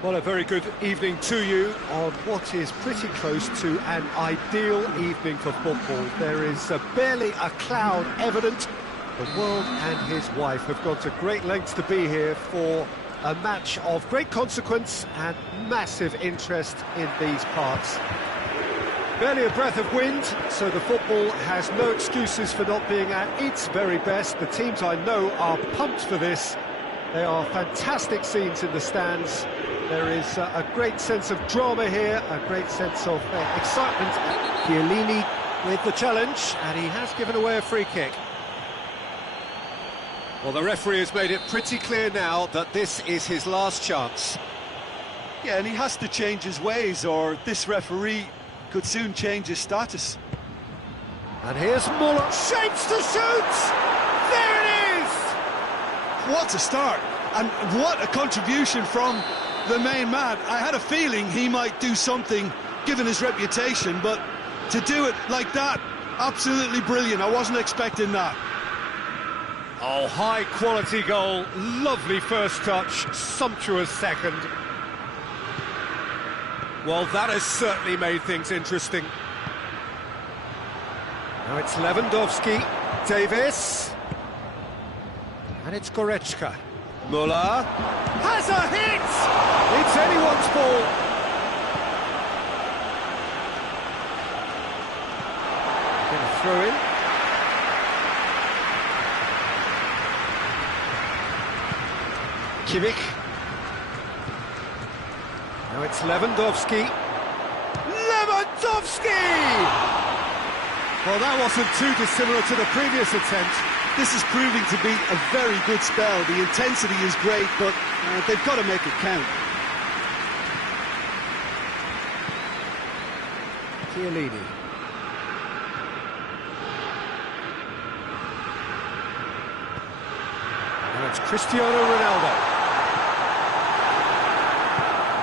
Well, a very good evening to you on what is pretty close to an ideal evening for football. There is barely a cloud evident. The world and his wife have gone to great lengths to be here for a match of great consequence and massive interest in these parts. Barely a breath of wind, so the football has no excuses for not being at its very best. The teams I know are pumped for this. They are fantastic scenes in the stands. There is a great sense of drama here, a great sense of excitement. Chiellini with the challenge, and he has given away a free kick. Well, the referee has made it pretty clear now that this is his last chance. Yeah, and he has to change his ways, or this referee could soon change his status. And here's Muller, shapes to shoot! There it is! What a start, and what a contribution from the main man. I had a feeling he might do something, given his reputation, but to do it like that, absolutely brilliant. I wasn't expecting that. Oh, high-quality goal, lovely first touch, sumptuous second. Well, that has certainly made things interesting. Now it's Lewandowski, Davis, and it's Goretzka. Muller has a hit! It's anyone's ball. Going to throw in. Kimmich. Now it's Lewandowski. Lewandowski! Well, that wasn't too dissimilar to the previous attempt. This is proving to be a very good spell. The intensity is great, but they've got to make it count. Chiellini. Now it's Cristiano Ronaldo.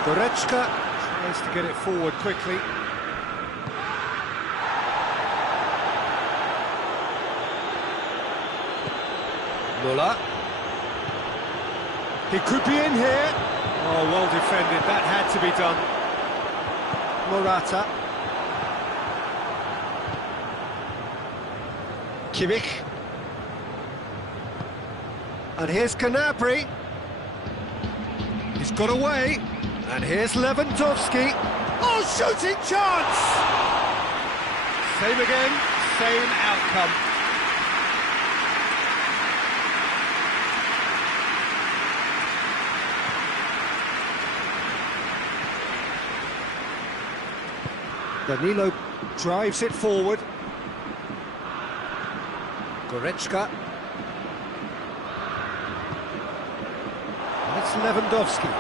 Goretzka tries to get it forward quickly. Muller. He could be in here. Oh, well defended. That had to be done. Morata. Kimmich. And here's Gnabry. He's got away. And here's Lewandowski. Oh, shooting chance! Same again, same outcome. Danilo drives it forward. Goretzka. And it's Lewandowski.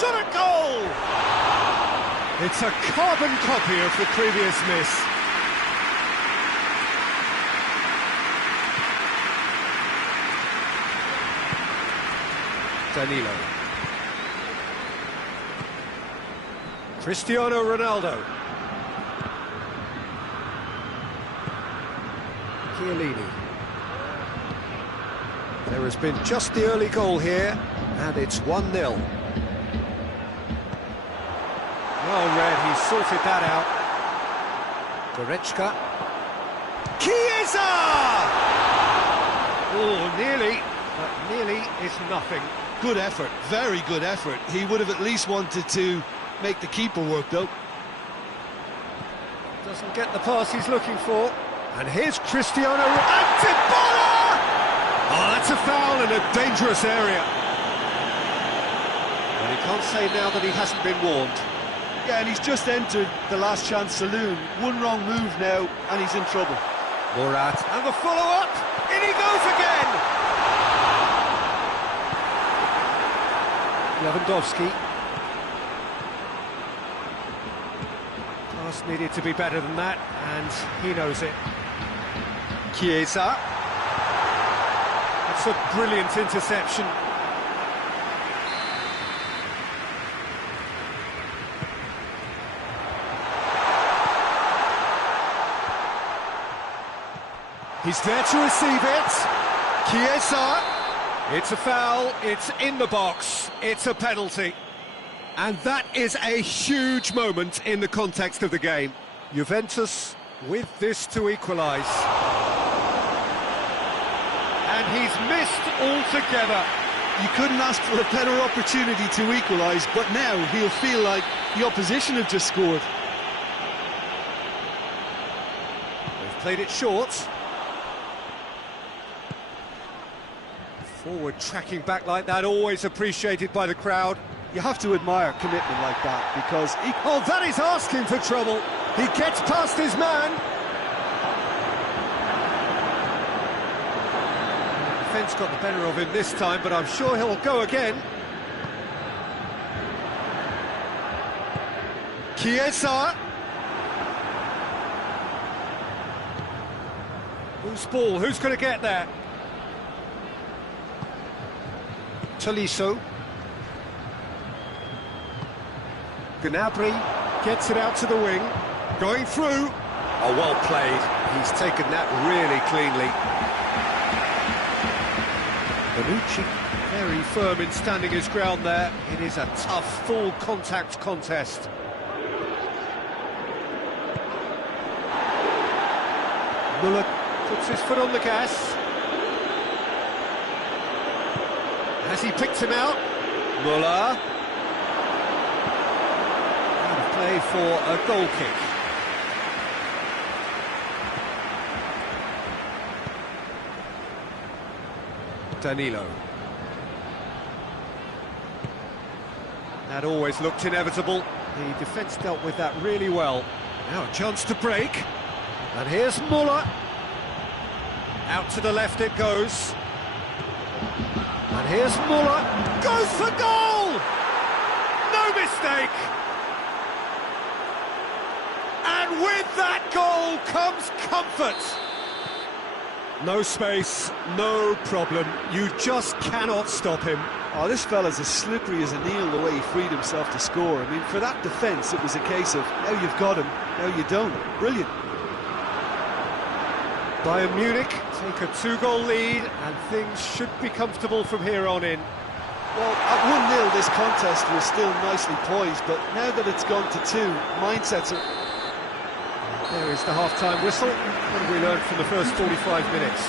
Shot a goal! It's a carbon copy of the previous miss. Danilo. Cristiano Ronaldo. Chiellini. There has been just the early goal here, and it's 1-0. Well read, he sorted that out. Goretzka. Chiesa! Oh, nearly, but nearly is nothing. Good effort, very good effort. He would have at least wanted to make the keeper work, though. Doesn't get the pass he's looking for. And here's Cristiano Ronaldo. Oh, that's a foul in a dangerous area. Well, he can't say now that he hasn't been warned. Yeah, and he's just entered the last chance saloon. One wrong move now, and he's in trouble. Murat, and the follow-up. In he goes again. Lewandowski. Pass needed to be better than that, and he knows it. Chiesa. That's a brilliant interception. He's there to receive it. Chiesa. It's a foul, it's in the box, it's a penalty. And that is a huge moment in the context of the game. Juventus with this to equalise. And he's missed altogether. You couldn't ask for a better opportunity to equalise, but now he'll feel like the opposition have just scored. They've played it short. Forward tracking back like that, always appreciated by the crowd. You have to admire commitment like that, because... Oh, that is asking for trouble. He gets past his man. The defence got the better of him this time, but I'm sure he'll go again. Chiesa. Who's ball? Who's going to get there? Tolisso. Gnabry gets it out to the wing, going through. Oh, well played. He's taken that really cleanly. Bonucci very firm in standing his ground there. It is a tough, full contact contest. Muller puts his foot on the gas. Has he picked him out? Muller. Play for a goal kick. Danilo. That always looked inevitable. The defence dealt with that really well. Now a chance to break. And here's Muller. Out to the left it goes. And here's Muller. Goes for goal! No mistake! And with that goal comes comfort. No space, no problem. You just cannot stop him. Oh, this fella's as slippery as a needle the way he freed himself to score. I mean, for that defence, it was a case of, now you've got him, now you don't. Brilliant. Bayern Munich take a 2-goal lead, and things should be comfortable from here on in. Well, at 1-0, this contest was still nicely poised, but now that it's gone to 2, mindsets are... There is the half-time whistle. What have we learned from the first 45 minutes?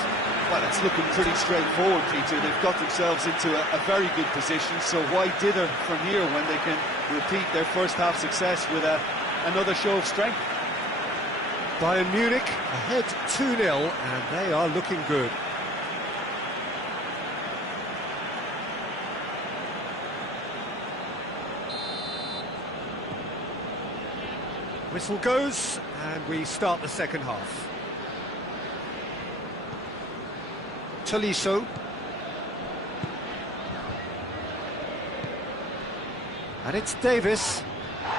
Well, it's looking pretty straightforward, Peter. They've got themselves into a very good position, so why dither from here when they can repeat their first-half success with another show of strength? Bayern Munich ahead 2-0, and they are looking good. Whistle goes, and we start the second half. Tolisso. And it's Davis. I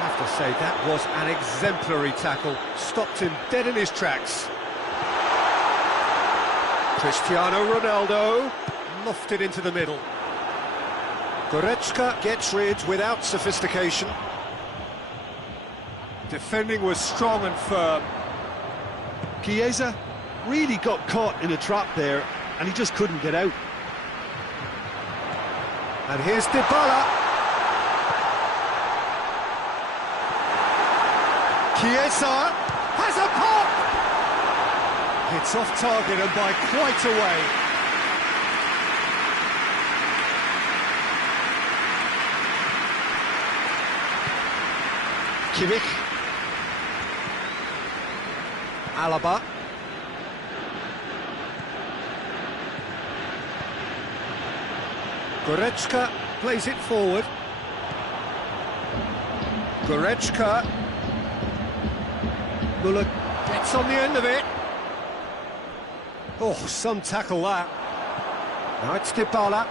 have to say, that was an exemplary tackle. Stopped him dead in his tracks. Cristiano Ronaldo lofted into the middle. Goretzka gets rid without sophistication. Defending was strong and firm. Chiesa really got caught in a trap there, and he just couldn't get out. And here's Dybala. Chiesa has a pop! It's off target and by quite a way. Kimmich. Alaba. Goretzka plays it forward. Goretzka. Muller gets on the end of it. Oh, some tackle that. Now it's Dybala.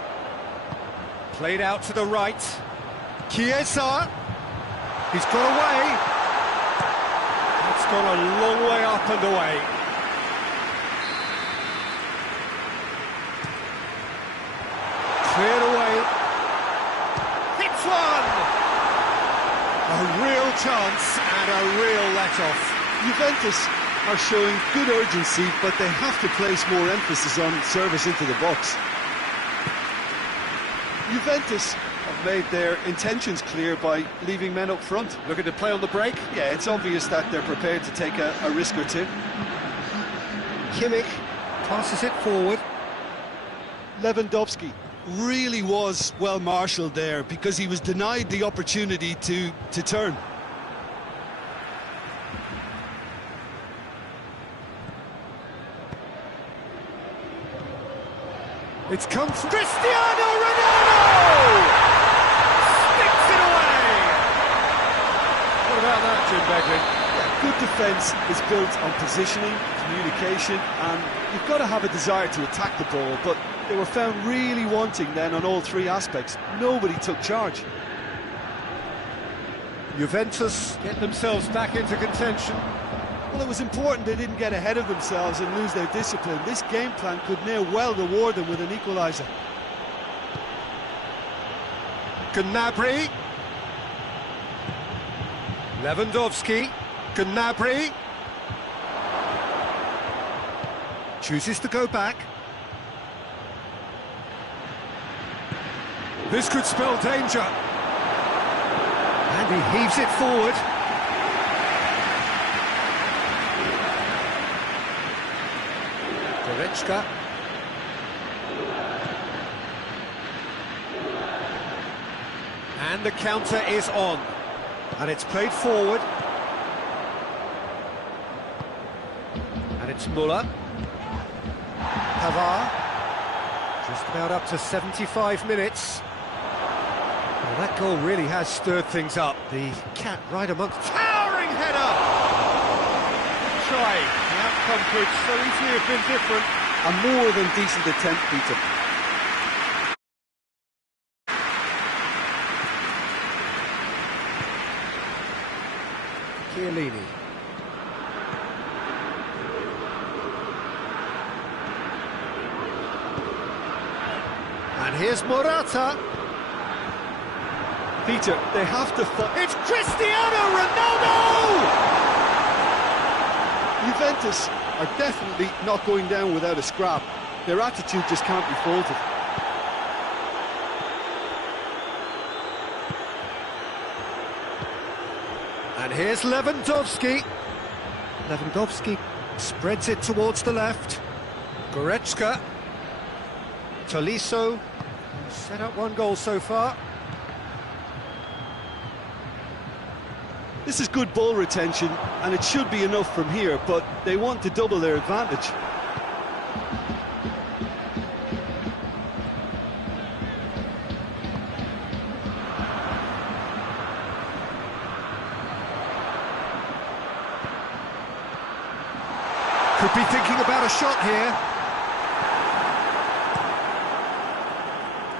Played out to the right. Chiesa. He's got away. It's gone a long way up and away. Cleared away. Hits one! A real chance and a real let-off. Juventus are showing good urgency, but they have to place more emphasis on service into the box. Juventus have made their intentions clear by leaving men up front. Looking to play on the break. Yeah, it's obvious that they're prepared to take a risk or two. Kimmich passes it forward. Lewandowski really was well marshalled there because he was denied the opportunity to turn. It's come from Cristiano Ronaldo! Sticks it away! What about that, Jim Begley? Yeah, good defence is built on positioning, communication, and you've got to have a desire to attack the ball, but they were found really wanting then on all three aspects. Nobody took charge. Juventus get themselves back into contention. Well, it was important they didn't get ahead of themselves and lose their discipline. This game plan could now well reward them with an equaliser. Gnabry. Lewandowski. Gnabry. Chooses to go back. This could spell danger. And he heaves it forward. Goretzka. And the counter is on. And it's played forward. And it's Muller. Pavard. Just about up to 75 minutes. Well, that goal really has stirred things up. The cat right amongst... Towering header! Try. The outcome could so easily have been different. A more than decent attempt, Peter. Chiellini. And here's Morata. Peter, they have to fight. It's Cristiano Ronaldo! Juventus are definitely not going down without a scrap. Their attitude just can't be faulted. And here's Lewandowski. Lewandowski spreads it towards the left. Goretzka. Tolisso set up one goal so far. This is good ball retention, and it should be enough from here, but they want to double their advantage. Could be thinking about a shot here.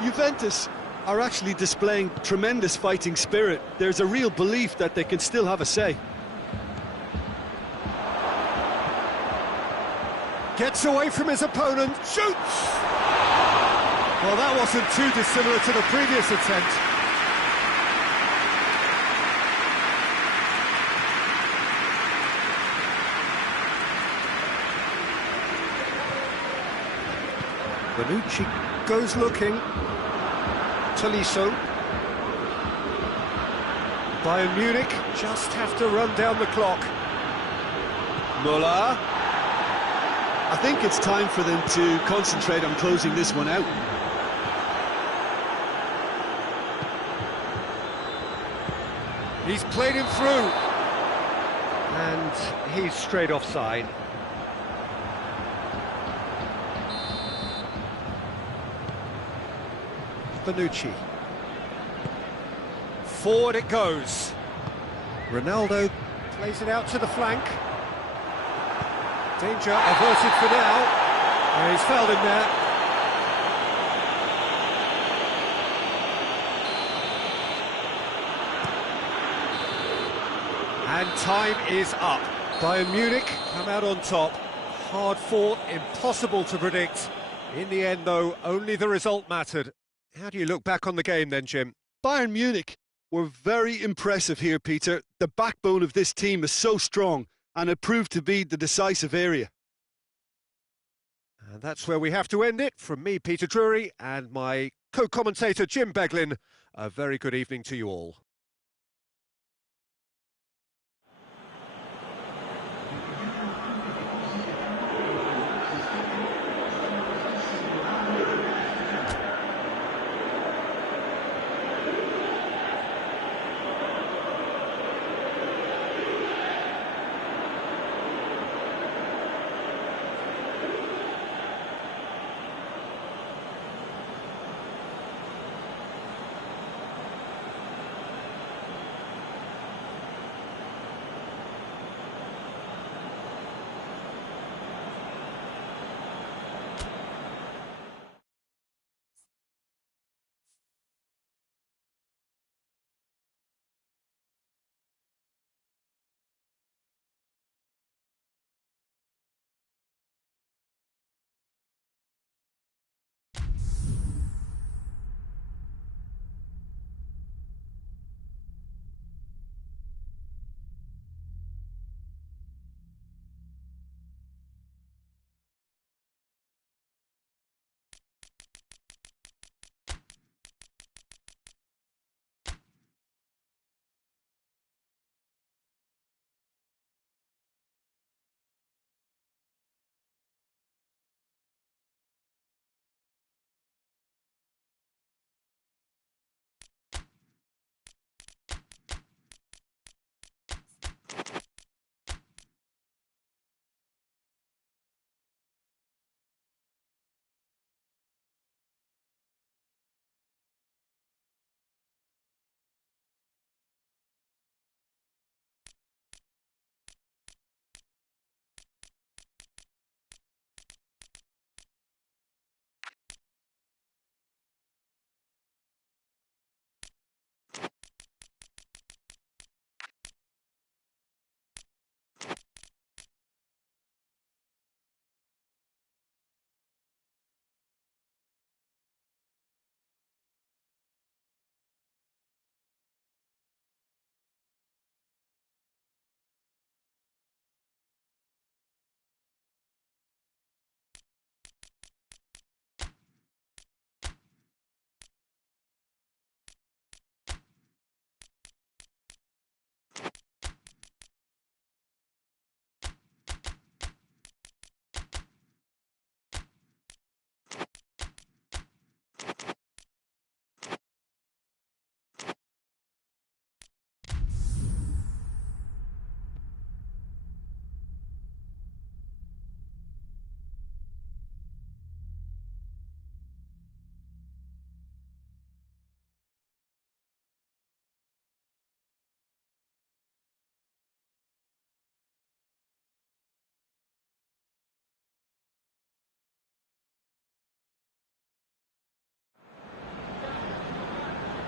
Juventus are actually displaying tremendous fighting spirit. There's a real belief that they can still have a say. Gets away from his opponent, shoots! Well, that wasn't too dissimilar to the previous attempt. Bonucci goes looking. Tolisso. Bayern Munich just have to run down the clock. Muller. I think it's time for them to concentrate on closing this one out. He's played him through. And he's straight offside. Bonucci. Forward it goes. Ronaldo plays it out to the flank. Danger averted for now. Oh, he's fouled him there. And time is up. Bayern Munich come out on top. Hard fought, impossible to predict. In the end, though, only the result mattered. How do you look back on the game then, Jim? Bayern Munich were very impressive here, Peter. The backbone of this team is so strong, and it proved to be the decisive area. And that's where we have to end it. From me, Peter Drury, and my co-commentator, Jim Beglin, a very good evening to you all.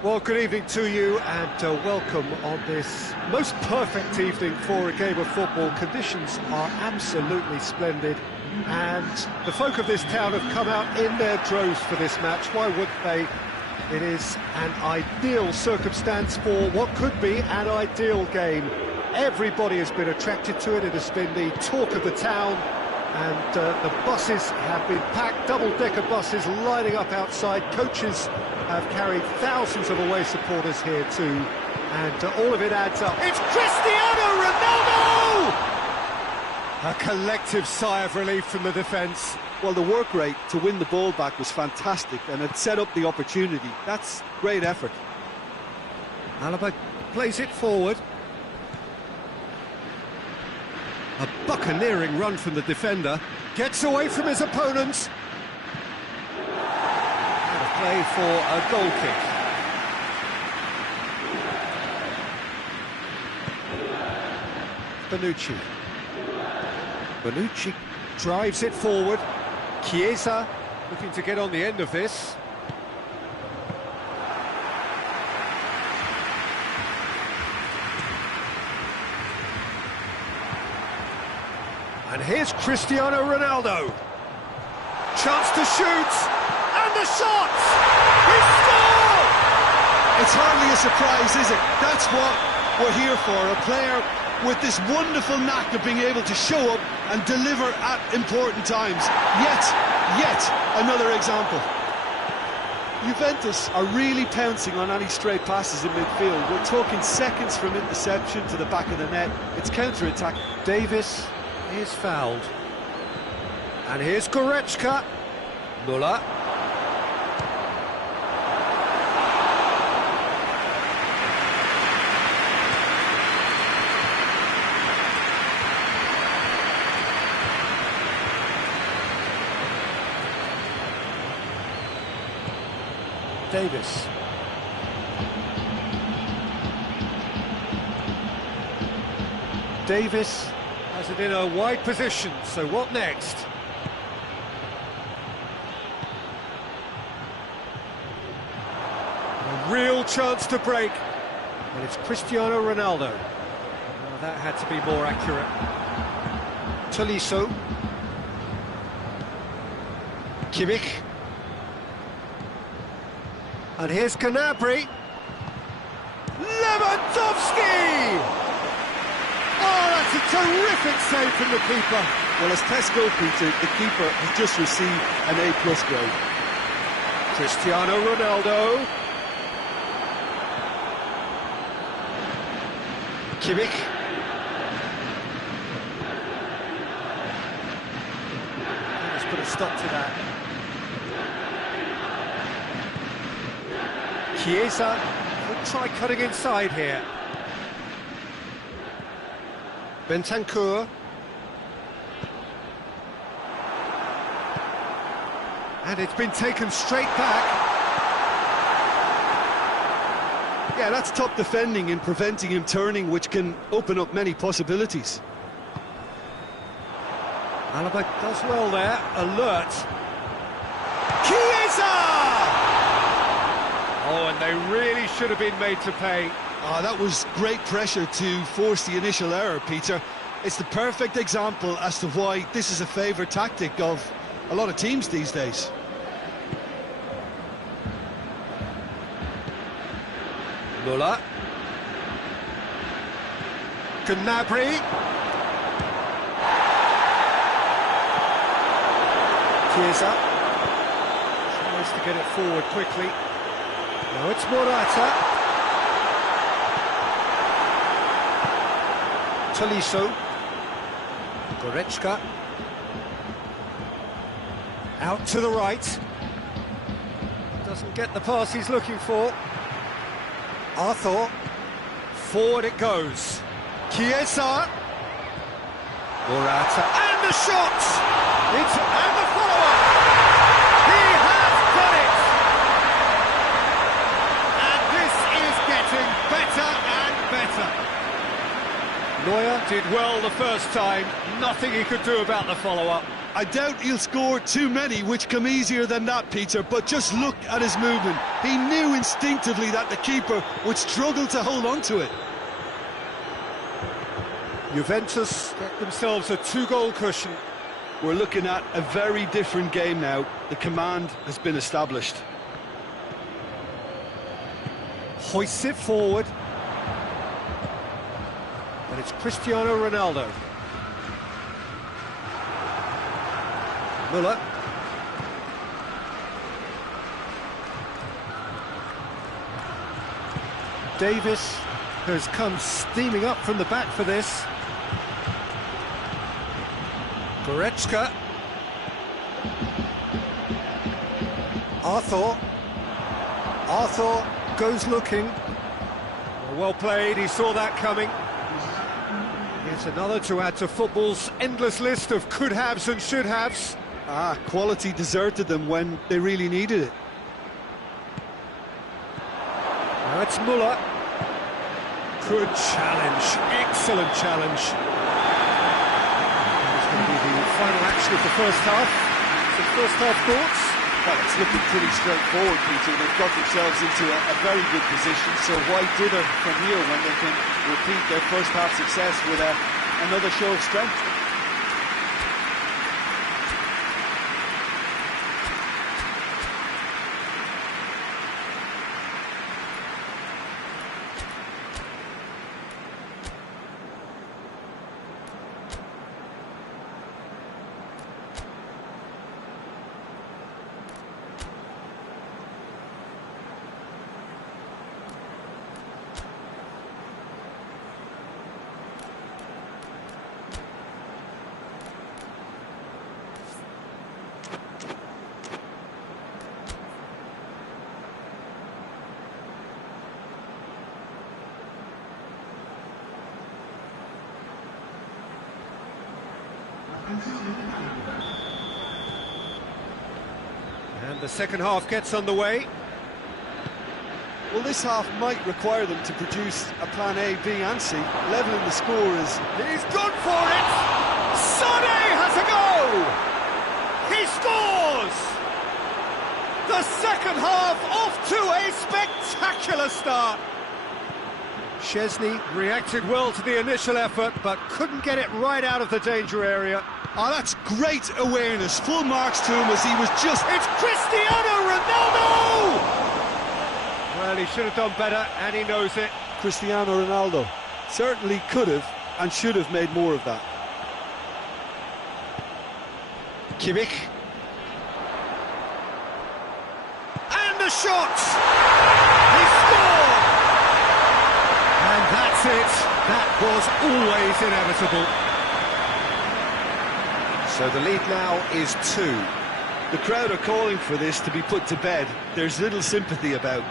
Well, good evening to you, and welcome on this most perfect evening for a game of football. Conditions are absolutely splendid, and the folk of this town have come out in their droves for this match. Why wouldn't they? It is an ideal circumstance for what could be an ideal game. Everybody has been attracted to it. It has been the talk of the town, and the buses have been packed, double-decker buses lining up outside. Coaches have carried thousands of away supporters here too, and all of it adds up. It's Cristiano Ronaldo! A collective sigh of relief from the defence. Well, the work rate to win the ball back was fantastic, and it set up the opportunity. That's great effort. Alaba plays it forward. A buccaneering run from the defender. Gets away from his opponents. And a play for a goal kick. Bonucci drives it forward. Chiesa looking to get on the end of this. And here's Cristiano Ronaldo. Chance to shoot, and the shot! He scored! It's hardly a surprise, is it? That's what we're here for. A player with this wonderful knack of being able to show up and deliver at important times. Yet another example. Juventus are really pouncing on any stray passes in midfield. We're talking seconds from interception to the back of the net. It's counter-attack. Davis is fouled. And here's Goretzka. Müller. Davis. Davis has it in a wide position, so what next? A real chance to break, and it's Cristiano Ronaldo. Well, that had to be more accurate. Tolisso. Kimmich. And here's Gnabry. Lewandowski! Oh, that's a terrific save from the keeper. Well, as test goalkeeper, the keeper has just received an A+ grade. Cristiano Ronaldo. Kimmich. Let's put a stop to that. Chiesa will try cutting inside here. Bentancur. And it's been taken straight back. Yeah, that's top defending and preventing him turning, which can open up many possibilities. Alaba does well there, alert. Chiesa! Oh, and they really should have been made to pay. Oh, that was great pressure to force the initial error, Peter. It's the perfect example as to why this is a favourite tactic of a lot of teams these days. Müller. Gnabry. Chiesa. Tries to get it forward quickly. Now it's Morata. Tolisso. Goretzka. Out to the right. Doesn't get the pass he's looking for. Arthur. Forward it goes. Chiesa. Morata. And the shot! And the follow-up! He has done it! And this is getting better and better. Neuer did well the first time. Nothing he could do about the follow-up. I doubt he'll score too many, which come easier than that, Peter, but just look at his movement. He knew instinctively that the keeper would struggle to hold on to it. Juventus get themselves a 2-goal cushion. We're looking at a very different game now. The command has been established. Hoists it forward. And it's Cristiano Ronaldo. Müller. Davis has come steaming up from the back for this. Goretzka. Arthur goes looking. Well played, he saw that coming. Yet another to add to football's endless list of could-haves and should-haves. Quality deserted them when they really needed it. Now it's Müller. Good challenge, excellent challenge. It's going to be the final action of the first half. Some first half thoughts? Well, it's looking pretty straightforward, Peter. They've got themselves into a very good position, so why dither from here when they can repeat their first half success with another show of strength? And the second half gets underway. Well, this half might require them to produce a plan A, B and C. Levelling the score is... He's gone for it! Sané has a go! He scores! The second half off to a spectacular start. Szczesny reacted well to the initial effort, but couldn't get it right out of the danger area. Oh, that's great awareness. Full marks to him as he was just... It's Cristiano Ronaldo! Well, he should have done better, and he knows it. Cristiano Ronaldo certainly could have and should have made more of that. Kimmich. And the shot! He scored! And that's it. That was always inevitable. So the lead now is 2. The crowd are calling for this to be put to bed. There's little sympathy about.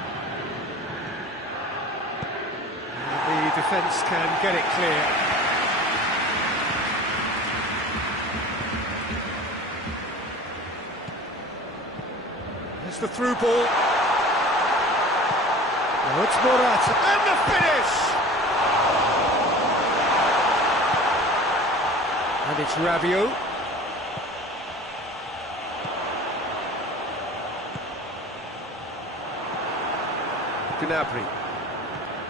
The defence can get it clear. It's the through ball. Now it's Morata. And the finish! And it's Rabiot. Gnabry.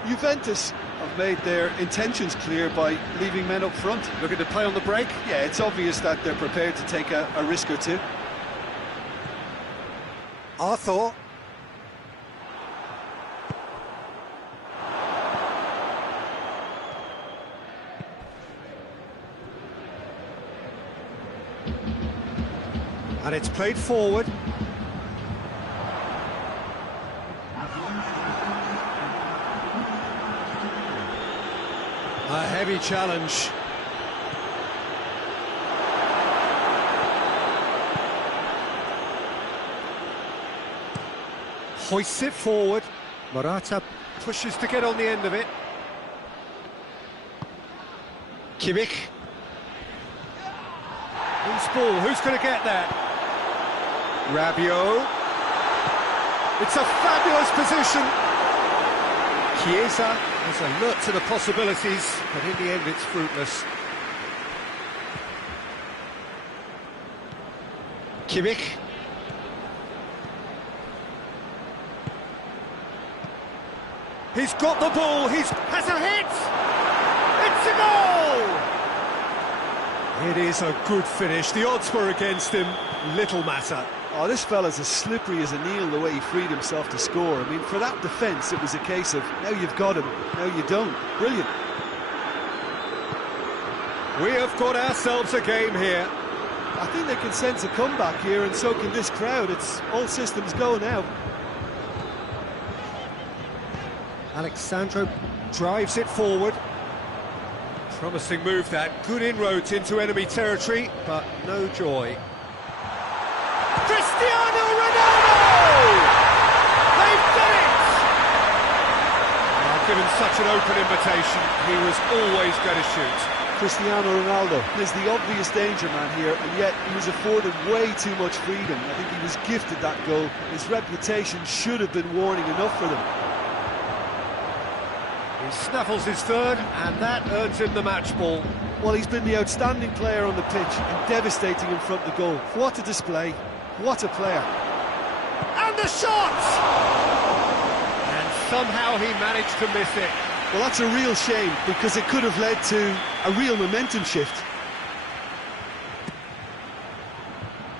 Juventus have made their intentions clear by leaving men up front. Looking to play on the break. Yeah, it's obvious that they're prepared to take a risk or two. Arthur. And it's played forward. A heavy challenge. Hoists it forward. Morata pushes to get on the end of it. Kimmich. Loose ball, who's going to get that? Rabiot. It's a fabulous position. Chiesa is alert to the possibilities, but in the end it's fruitless. Kimmich. He's got the ball, has a hit! It's a goal! It is a good finish, the odds were against him, little matter. Oh, this fella's as slippery as an eel the way he freed himself to score. I mean, for that defence, it was a case of, now you've got him, now you don't. Brilliant. We have got ourselves a game here. I think they can sense a comeback here, and so can this crowd. It's all systems go now. Alexandro drives it forward. Promising move that, good inroads into enemy territory, but no joy. Cristiano Ronaldo! They've done it! Given such an open invitation, he was always going to shoot. Cristiano Ronaldo is the obvious danger man here, and yet he was afforded way too much freedom. I think he was gifted that goal. His reputation should have been warning enough for them. He snaffles his third, and that earns him the match ball. Well, he's been the outstanding player on the pitch and devastating in front of the goal. What a display. What a player. And the shot! And somehow he managed to miss it. Well, that's a real shame, because it could have led to a real momentum shift.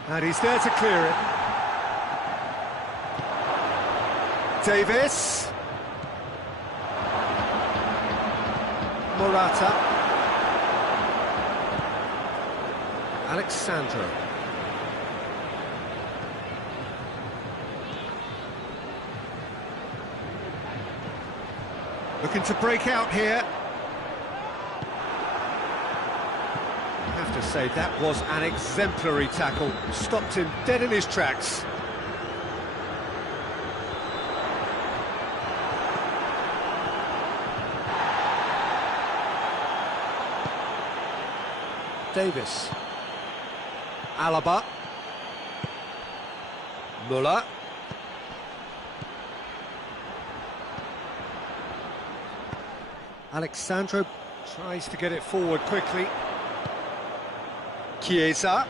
And he's there to clear it. Davis. Morata. Alexandro. Looking to break out here. I have to say, that was an exemplary tackle. Stopped him dead in his tracks. Davis. Alaba. Muller. Alexandro tries to get it forward quickly. Chiesa.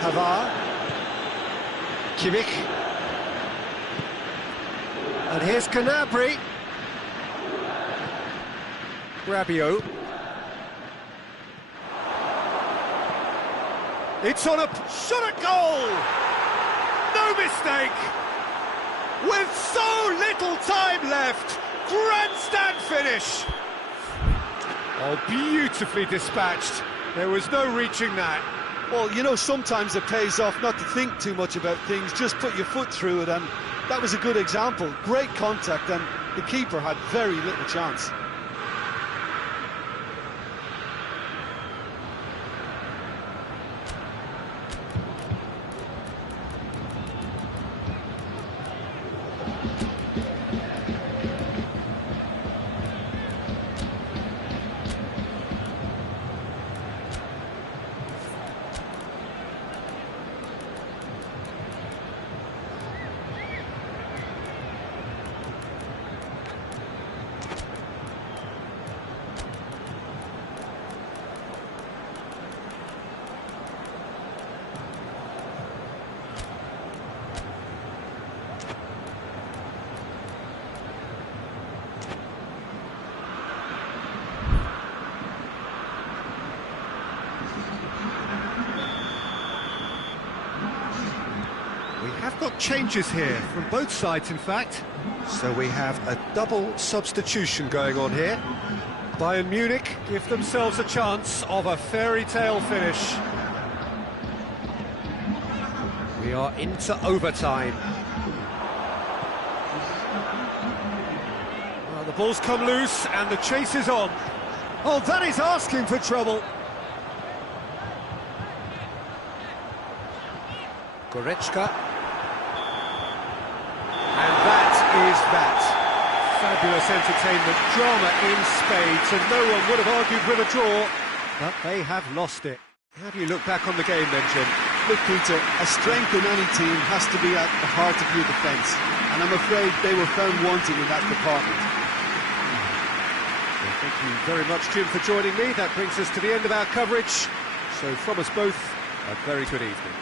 Pavard. Kimmich. And here's Gnabry. Rabiot. It's on a shot at goal! No mistake! With so little time left, grandstand finish! Oh, beautifully dispatched. There was no reaching that. Well, you know, sometimes it pays off not to think too much about things, just put your foot through it, and that was a good example. Great contact, and the keeper had very little chance. We have got changes here, from both sides in fact. So we have a double substitution going on here. Bayern Munich give themselves a chance of a fairy tale finish. We are into overtime. Well, the ball's come loose and the chase is on. Oh, that is asking for trouble. Goretzka. And that is that. Fabulous entertainment, drama in spades, and no one would have argued with a draw, but they have lost it. How do you look back on the game then, Jim? Look, Peter, a strength in any team has to be at the heart of your defence, and I'm afraid they were found wanting in that department. Well, thank you very much, Jim, for joining me. That brings us to the end of our coverage. So from us both, a very good evening.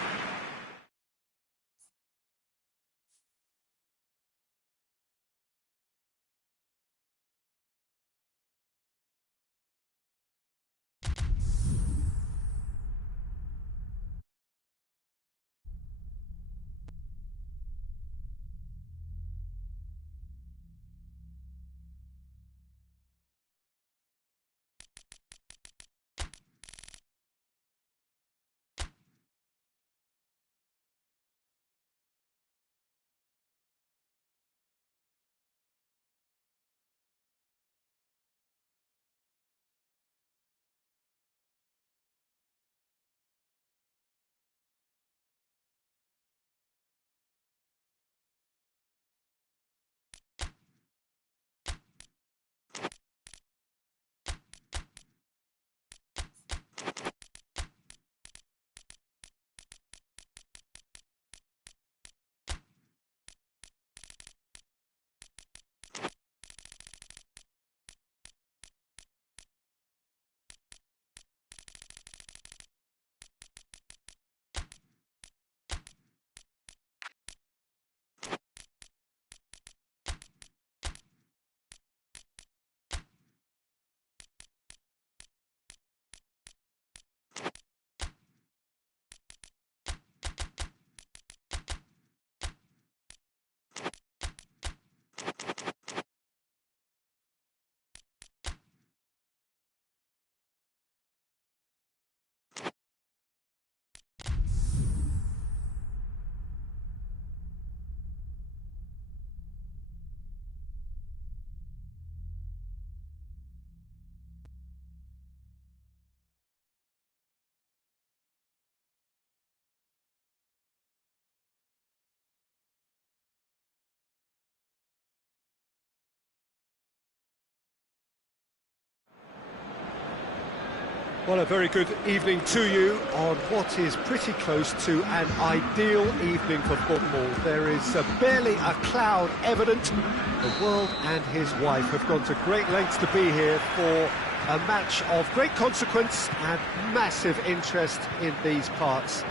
Well, a very good evening to you on what is pretty close to an ideal evening for football. There is barely a cloud evident. The world and his wife have gone to great lengths to be here for a match of great consequence and massive interest in these parts.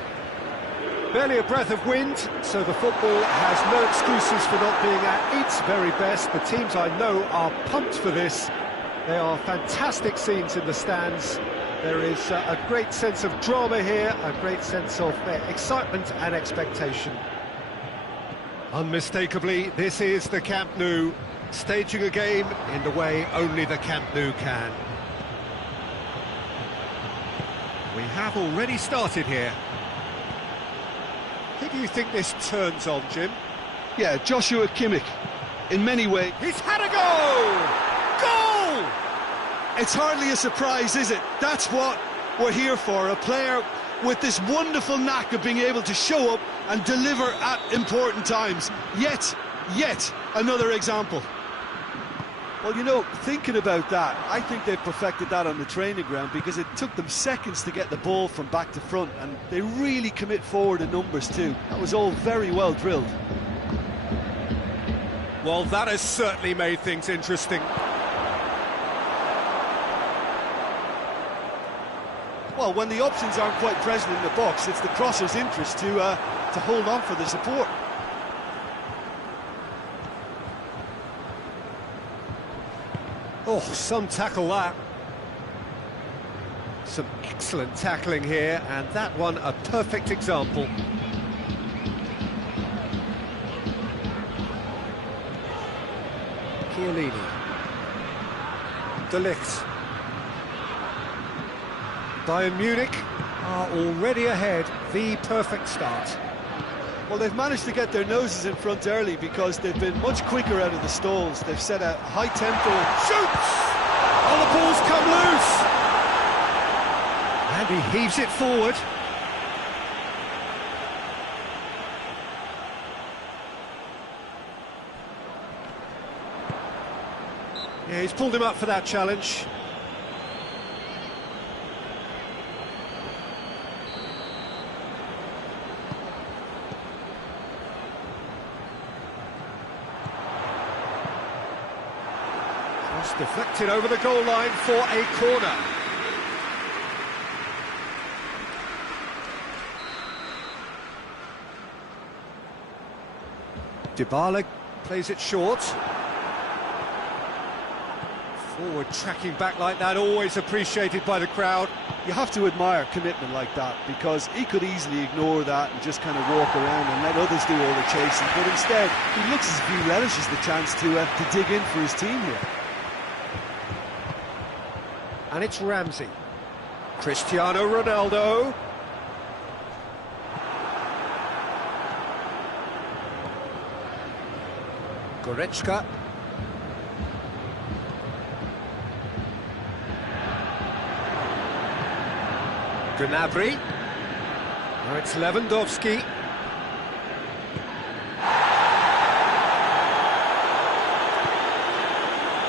Barely a breath of wind, so the football has no excuses for not being at its very best. The teams I know are pumped for this. They are fantastic scenes in the stands. There is a great sense of drama here, a great sense of excitement and expectation. Unmistakably, this is the Camp Nou, staging a game in the way only the Camp Nou can. We have already started here. Who do you think this turns on, Jim? Yeah, Joshua Kimmich. In many ways, He's had a goal! Goal! it's hardly a surprise, is it? That's what we're here for, a player with this wonderful knack of being able to show up and deliver at important times. Yet another example. Well, you know, thinking about that, I think they've perfected that on the training ground because it took them seconds to get the ball from back to front, and they really commit forward in numbers too. That was all very well drilled. Well, that has certainly made things interesting. Well, when the options aren't quite present in the box, it's the crosser's interest to hold on for the support. Oh, some tackle that. Some excellent tackling here, and that one a perfect example. Chiellini. De Ligt. Bayern Munich are already ahead, the perfect start. Well, they've managed to get their noses in front early because they've been much quicker out of the stalls. They've set a high tempo. Shoots! Oh, the ball's come loose! And he heaves it forward. Yeah, he's pulled him up for that challenge. Cross deflected over the goal line for a corner. Dybala plays it short. Forward tracking back like that, always appreciated by the crowd. You have to admire commitment like that because he could easily ignore that and just kind of walk around and let others do all the chasing. But instead, he looks as if he relishes the chance to dig in for his team here. And it's Ramsey. Cristiano Ronaldo. Goretzka. Gnabry. Now it's Lewandowski.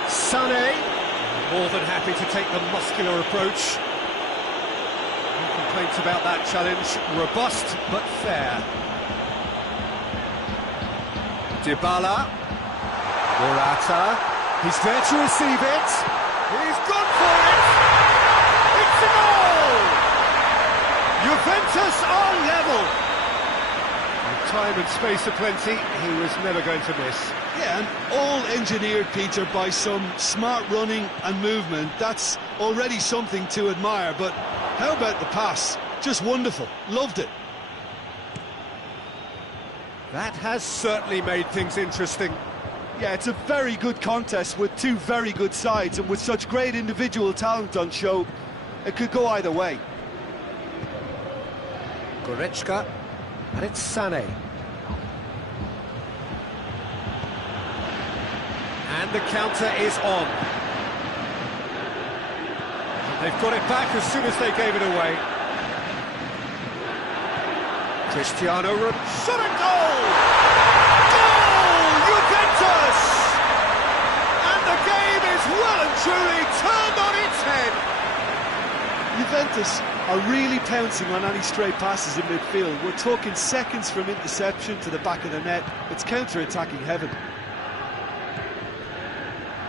Sané. More than happy to take the muscular approach. No complaints about that challenge. Robust but fair. Dybala. Morata. He's there to receive it. He's gone for it. It's a goal! Juventus are level. With time and space aplenty, he was never going to miss. Yeah, and all engineered, Peter, by some smart running and movement. That's already something to admire, but how about the pass? Just wonderful. Loved it. That has certainly made things interesting. Yeah, it's a very good contest with two very good sides, and with such great individual talent on show, it could go either way. Goretzka, and it's Sané. And the counter is on. They've got it back as soon as they gave it away. Cristiano Ronaldo, shot and goal! Goal! Juventus! And the game is well and truly turned on its head. players are really pouncing on any stray passes in midfield. We're talking seconds from interception to the back of the net. It's counter-attacking heaven.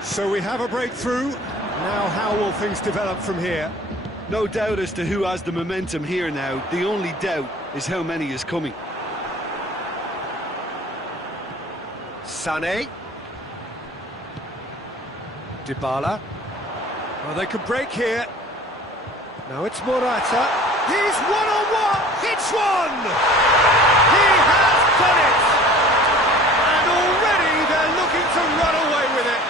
So we have a breakthrough. Now how will things develop from here? No doubt as to who has the momentum here now. The only doubt is how many is coming. Sané. Dybala. Well, they could break here. Now it's Morata. He's one-on-one! Hits one! He has done it! And already they're looking to run away with it.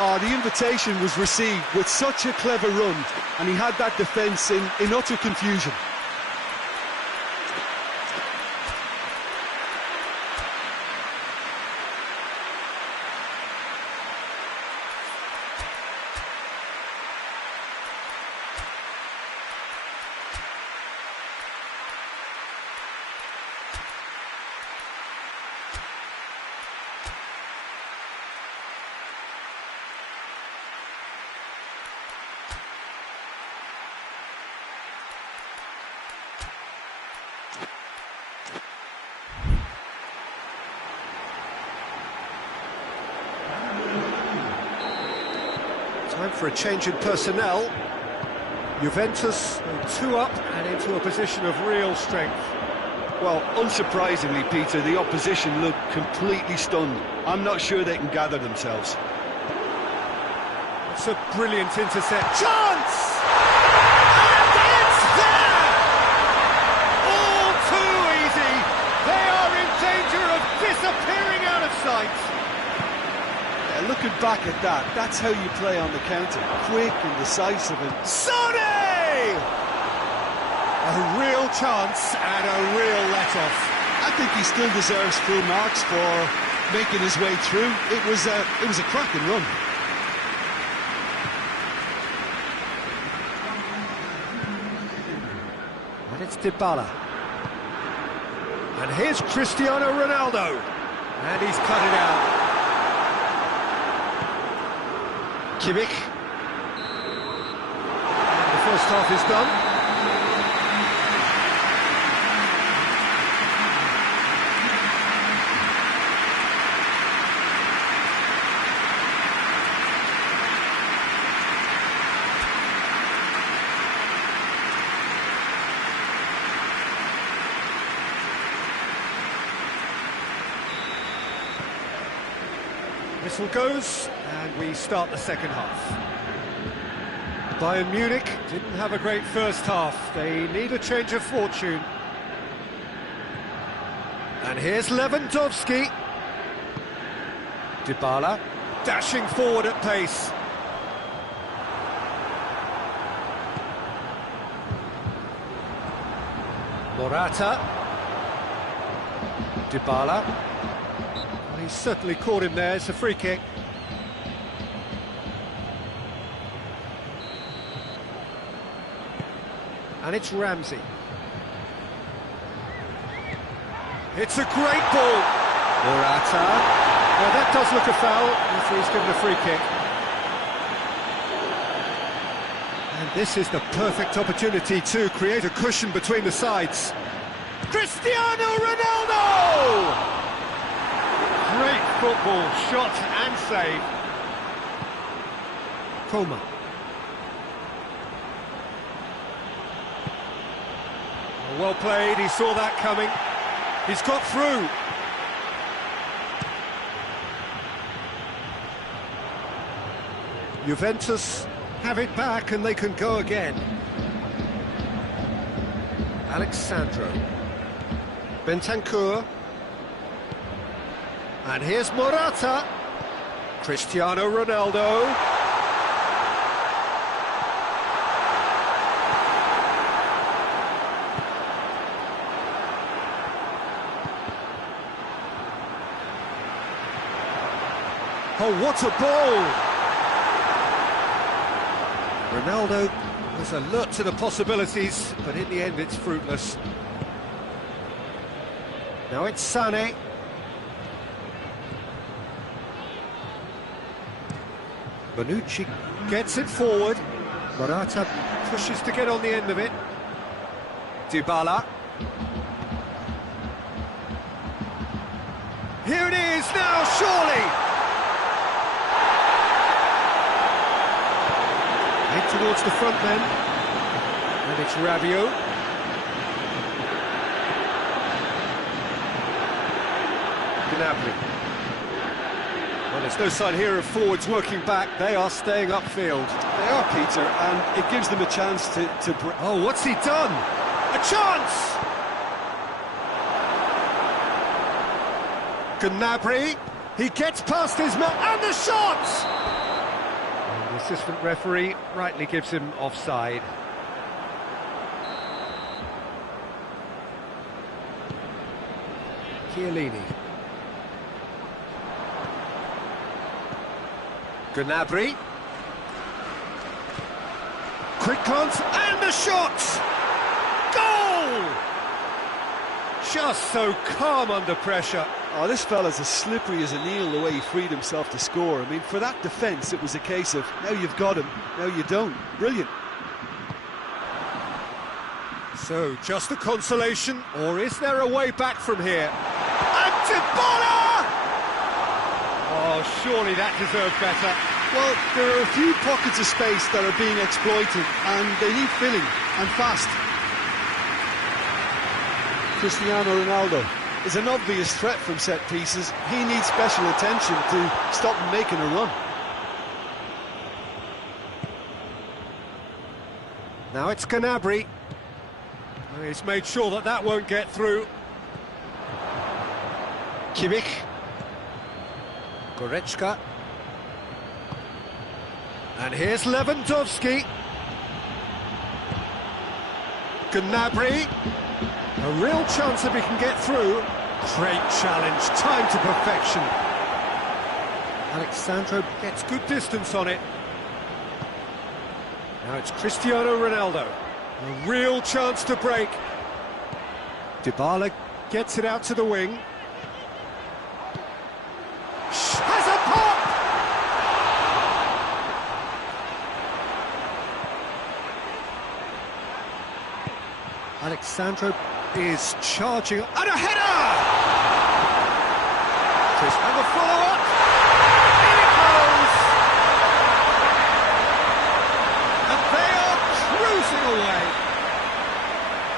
Oh, the invitation was received with such a clever run, and he had that defence in utter confusion. Time for a change in personnel. Juventus go 2 up and into a position of real strength. Well, unsurprisingly, Peter, the opposition look completely stunned. I'm not sure they can gather themselves. It's a brilliant intercept. Chance! And it's there! All too easy. They are in danger of disappearing out of sight. Looking back at that, that's how you play on the counter. Quick and decisive and... Sané! A real chance and a real let-off. I think he still deserves full marks for making his way through. It was a cracking run. And it's Dybala. And here's Cristiano Ronaldo. And he's cut it out. Kimmich. The first half is done. Whistle goes, and we start the second half. Bayern Munich didn't have a great first half. They need a change of fortune. And here's Lewandowski. Dybala, dashing forward at pace. Morata. Dybala. He's certainly caught him there. It's a free kick. And it's Ramsey. It's a great ball. Morata. Well, that does look a foul. Referee's given a free kick. And this is the perfect opportunity to create a cushion between the sides. Cristiano Ronaldo! Great football, shot and save. Coman. Well played, he saw that coming. He's got through. Juventus have it back and they can go again. Alexandro. Bentancur. And here's Morata. Cristiano Ronaldo. Oh, what a ball! Ronaldo was alert to the possibilities, but in the end it's fruitless. Now it's Sané. Bonucci gets it forward. Morata pushes to get on the end of it. Dybala. Here it is now, surely! Head towards the front then. And it's Rabiot. Gnabry. Well, there's no sign here of forwards working back. They are staying upfield. They are, Peter, and it gives them a chance to break. Oh, what's he done? A chance! Gnabry, he gets past his man, and the shot! And the assistant referee rightly gives him offside. Chiellini. Gnabry. Quick glance, and the shot! Goal! Just so calm under pressure. Oh, this fella's as slippery as an eel the way he freed himself to score. I mean, for that defence, it was a case of, now you've got him, now you don't. Brilliant. So, just a consolation, or is there a way back from here? And Dybala! Oh, surely that deserved better. Well, there are a few pockets of space that are being exploited, and they need filling, and fast. Cristiano Ronaldo is an obvious threat from set pieces. He needs special attention to stop him making a run. Now it's Gnabry. He's made sure that that won't get through. Kimmich. Goretzka. And here's Lewandowski. Gnabry. A real chance if he can get through. Great challenge, time to perfection. Alexandro gets good distance on it. Now it's Cristiano Ronaldo. A real chance to break. Dybala gets it out to the wing. Has a pop! Alexandro is charging, and a header! Chris, and the follow-up! In it goes! And they are cruising away!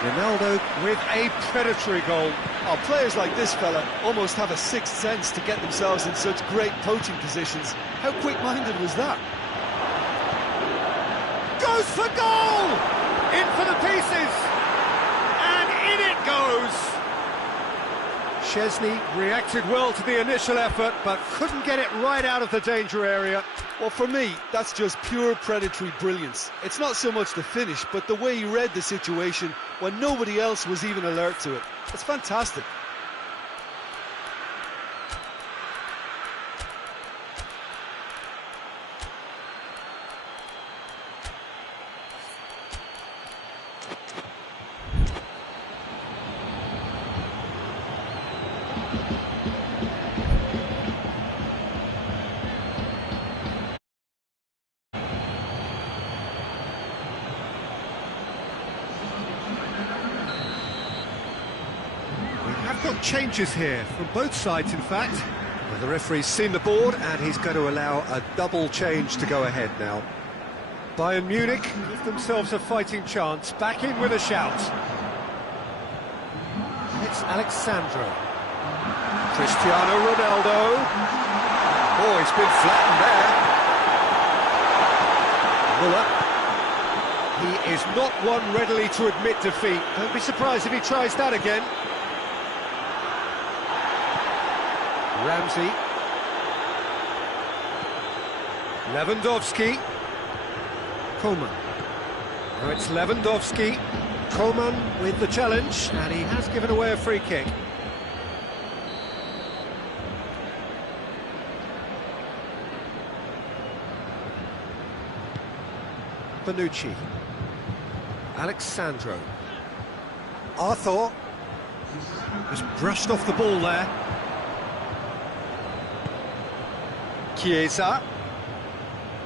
Ronaldo with a predatory goal. Oh, players like this fella almost have a sixth sense to get themselves in such great poaching positions. How quick-minded was that? Goes for goal! In for the pieces! In it goes! Szczesny reacted well to the initial effort, but couldn't get it right out of the danger area. Well, for me, that's just pure predatory brilliance. It's not so much the finish, but the way he read the situation when nobody else was even alert to it. It's fantastic. Got changes here from both sides, in fact. Well, the referee's seen the board and he's going to allow a double change to go ahead now. Bayern Munich give themselves a fighting chance, back in with a shout. It's Alexandro. Cristiano Ronaldo. Oh, he's been flattened there. Muller. He is not one readily to admit defeat. Don't be surprised if he tries that again. Ramsey. Lewandowski. Coman. Now it's Lewandowski. Coman with the challenge, and he has given away a free kick. Bonucci. Alexandro. Arthur. Just brushed off the ball there. Chiesa.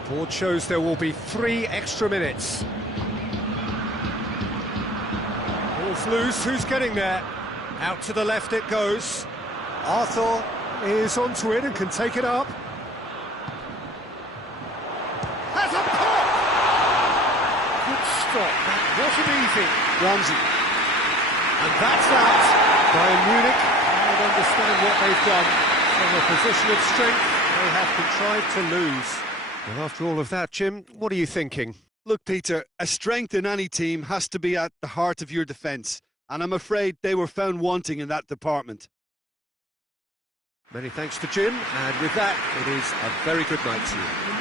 Board shows there will be 3 extra minutes. Ball's loose, who's getting there? Out to the left it goes. Arthur is onto it and can take it up. Has a pop! Good stop, that wasn't easy. Ramsey. And that's that. Bayern Munich, I understand what they've done. From a position of strength, they have contrived to lose. Well, after all of that, Jim, what are you thinking? Look, Peter, a strength in any team has to be at the heart of your defence, and I'm afraid they were found wanting in that department. Many thanks to Jim, and with that, it is a very good night to you.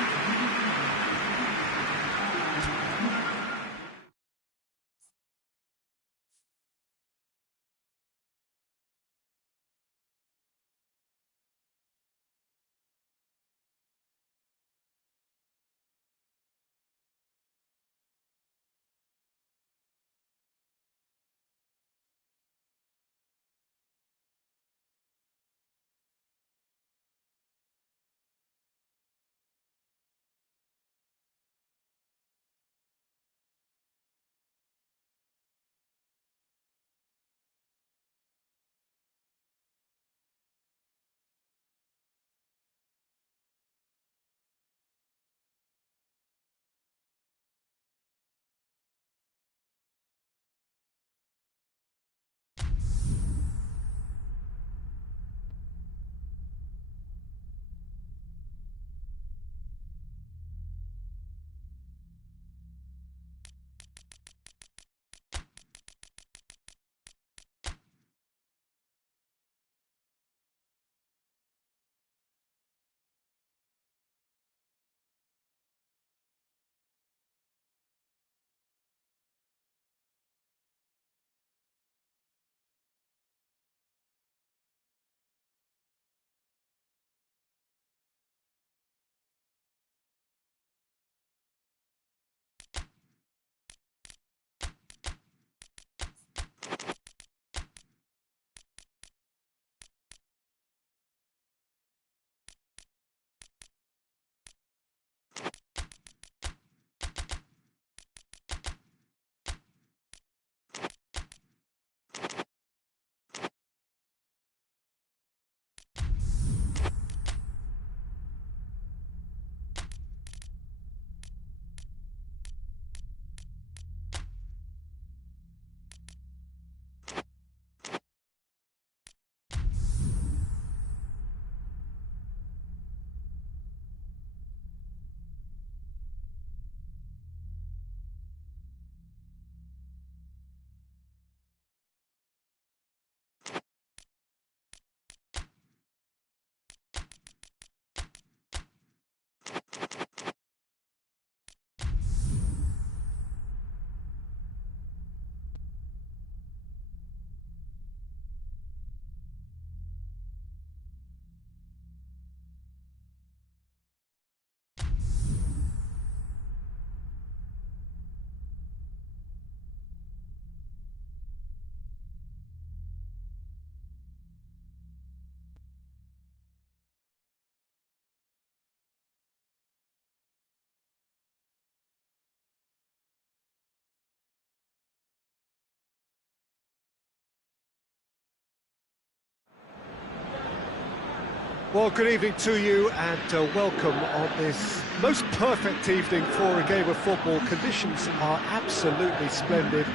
Well, good evening to you and welcome on this most perfect evening for a game of football. Conditions are absolutely splendid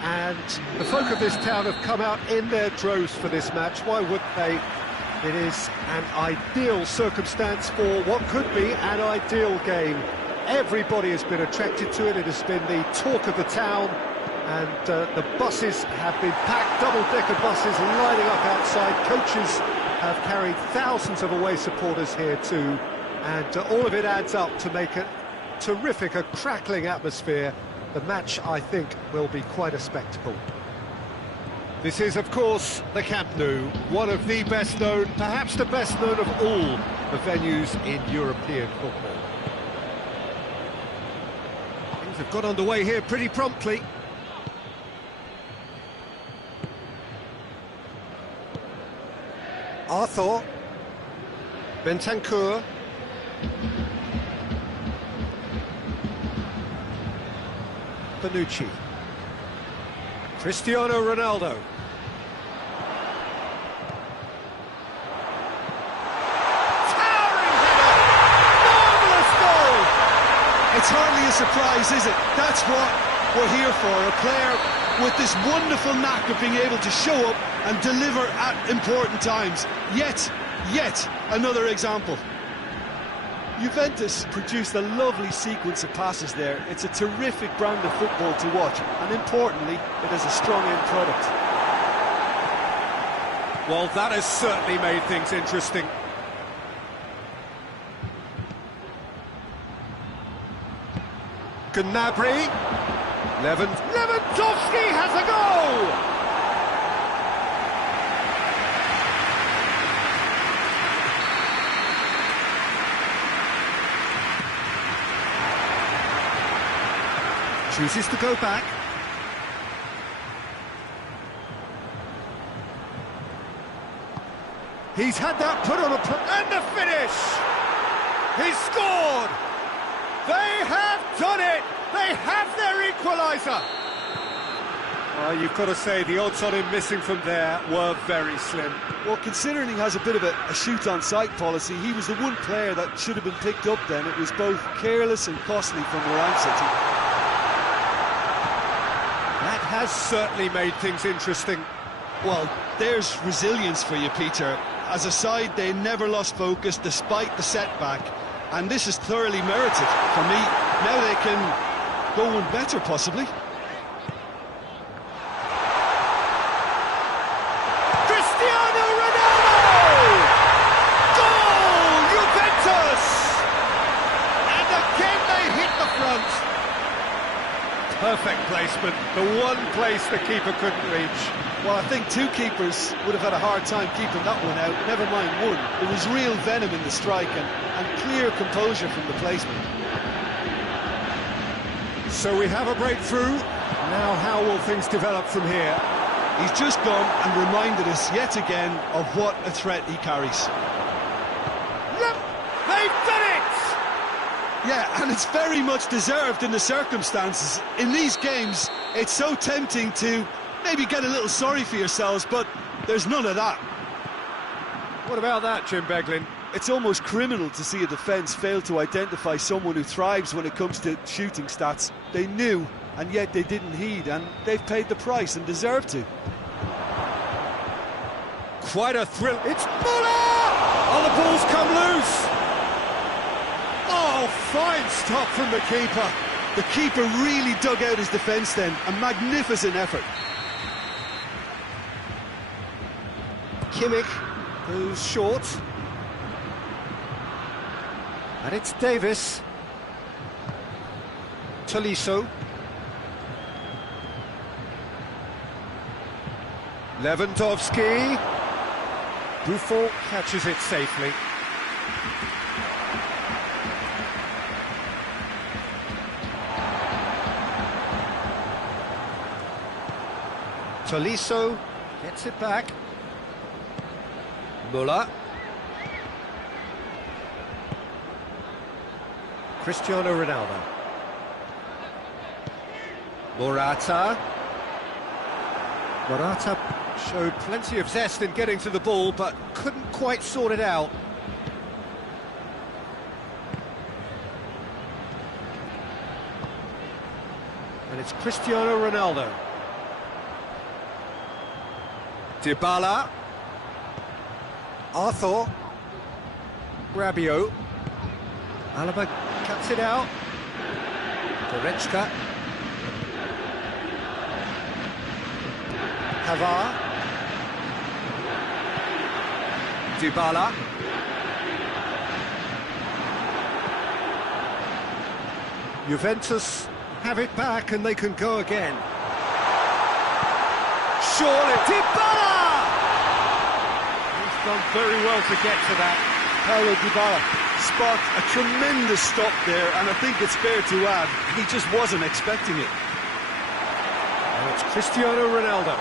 and the folk of this town have come out in their droves for this match. Why wouldn't they? It is an ideal circumstance for what could be an ideal game. Everybody has been attracted to it. It has been the talk of the town and the buses have been packed, double-decker buses lining up outside. Coaches have carried thousands of away supporters here too, and all of it adds up to make a terrific, a crackling atmosphere. The match, I think, will be quite a spectacle. This is, of course, the Camp Nou, one of the best known, perhaps the best known of all the venues in European football. Things have got underway here pretty promptly. Arthur, Bentancur, Bonucci. Cristiano Ronaldo. Towering header! Marvellous goal! It's hardly a surprise, is it? That's what we're here for, a player with this wonderful knack of being able to show up and deliver at important times. Yet another example. Juventus produced a lovely sequence of passes there. It's a terrific brand of football to watch, and importantly, it has a strong end product. Well, that has certainly made things interesting. Gnabry. Lewandowski has a goal! Chooses to go back. He's had that put on and the finish! He's scored! They have done it! They have their equaliser! You've got to say, the odds on him missing from there were very slim. Well, considering he has a bit of a shoot-on-sight policy, he was the one player that should have been picked up then. It was both careless and costly from where I'm sitting. That has certainly made things interesting. Well, there's resilience for you, Peter. As a side, they never lost focus despite the setback, and this is thoroughly merited for me. Now they can go one better, possibly. Cristiano Ronaldo! Goal! Juventus! And again they hit the front. Perfect placement, the one place the keeper couldn't reach. Well, I think two keepers would have had a hard time keeping that one out, never mind one. There was real venom in the strike and clear composure from the placement. So we have a breakthrough. Now how will things develop from here? He's just gone and reminded us yet again of what a threat he carries. Look, they've done it! Yeah, and it's very much deserved in the circumstances. In these games, it's so tempting to maybe get a little sorry for yourselves, but there's none of that. What about that, Jim Beglin? It's almost criminal to see a defence fail to identify someone who thrives when it comes to shooting stats. They knew, and yet they didn't heed, and they've paid the price and deserve to. Quite a thrill. It's Muller! Oh, the ball's come loose! Oh, fine stop from the keeper. The keeper really dug out his defence then. A magnificent effort. Kimmich goes short. And it's Davis. Tolisso. Lewandowski. Buffon catches it safely. Tolisso gets it back. Muller. Cristiano Ronaldo. Morata. Morata showed plenty of zest in getting to the ball, but couldn't quite sort it out. And it's Cristiano Ronaldo. Dybala. Arthur. Rabiot. Alaba cuts it out. Goretzka. Havard. Dybala. Juventus have it back and they can go again. Surely Dybala! He's done very well to get to that. Paulo Dybala sparked a tremendous stop there, and I think it's fair to add, he just wasn't expecting it. And it's Cristiano Ronaldo.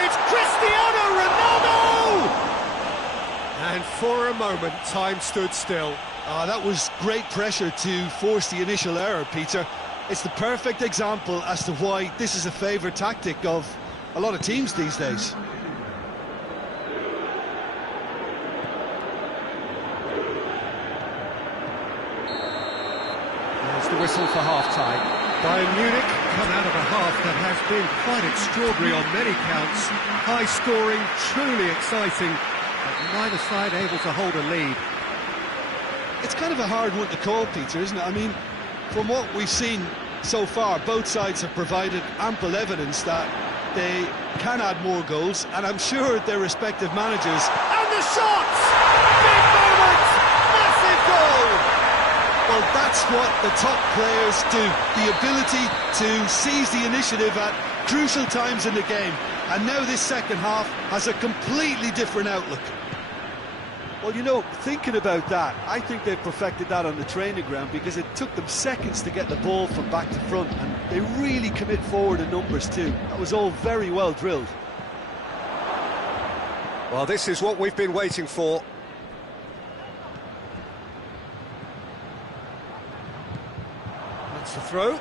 It's Cristiano Ronaldo! And for a moment, time stood still. That was great pressure to force the initial error, Peter. It's the perfect example as to why this is a favourite tactic of a lot of teams these days. There's the whistle for half-time. Bayern Munich come out of a half that has been quite extraordinary on many counts. High-scoring, truly exciting, but neither side able to hold a lead. It's kind of a hard one to call, Peter, isn't it? I mean, from what we've seen so far, both sides have provided ample evidence that they can add more goals, and I'm sure their respective managers... And the shots! Big moment! Massive goal! Well, that's what the top players do. The ability to seize the initiative at crucial times in the game. And now this second half has a completely different outlook. Well, you know, thinking about that, I think they've perfected that on the training ground because it took them seconds to get the ball from back to front, and they really commit forward in numbers too. That was all very well drilled. Well, this is what we've been waiting for. That's the throw.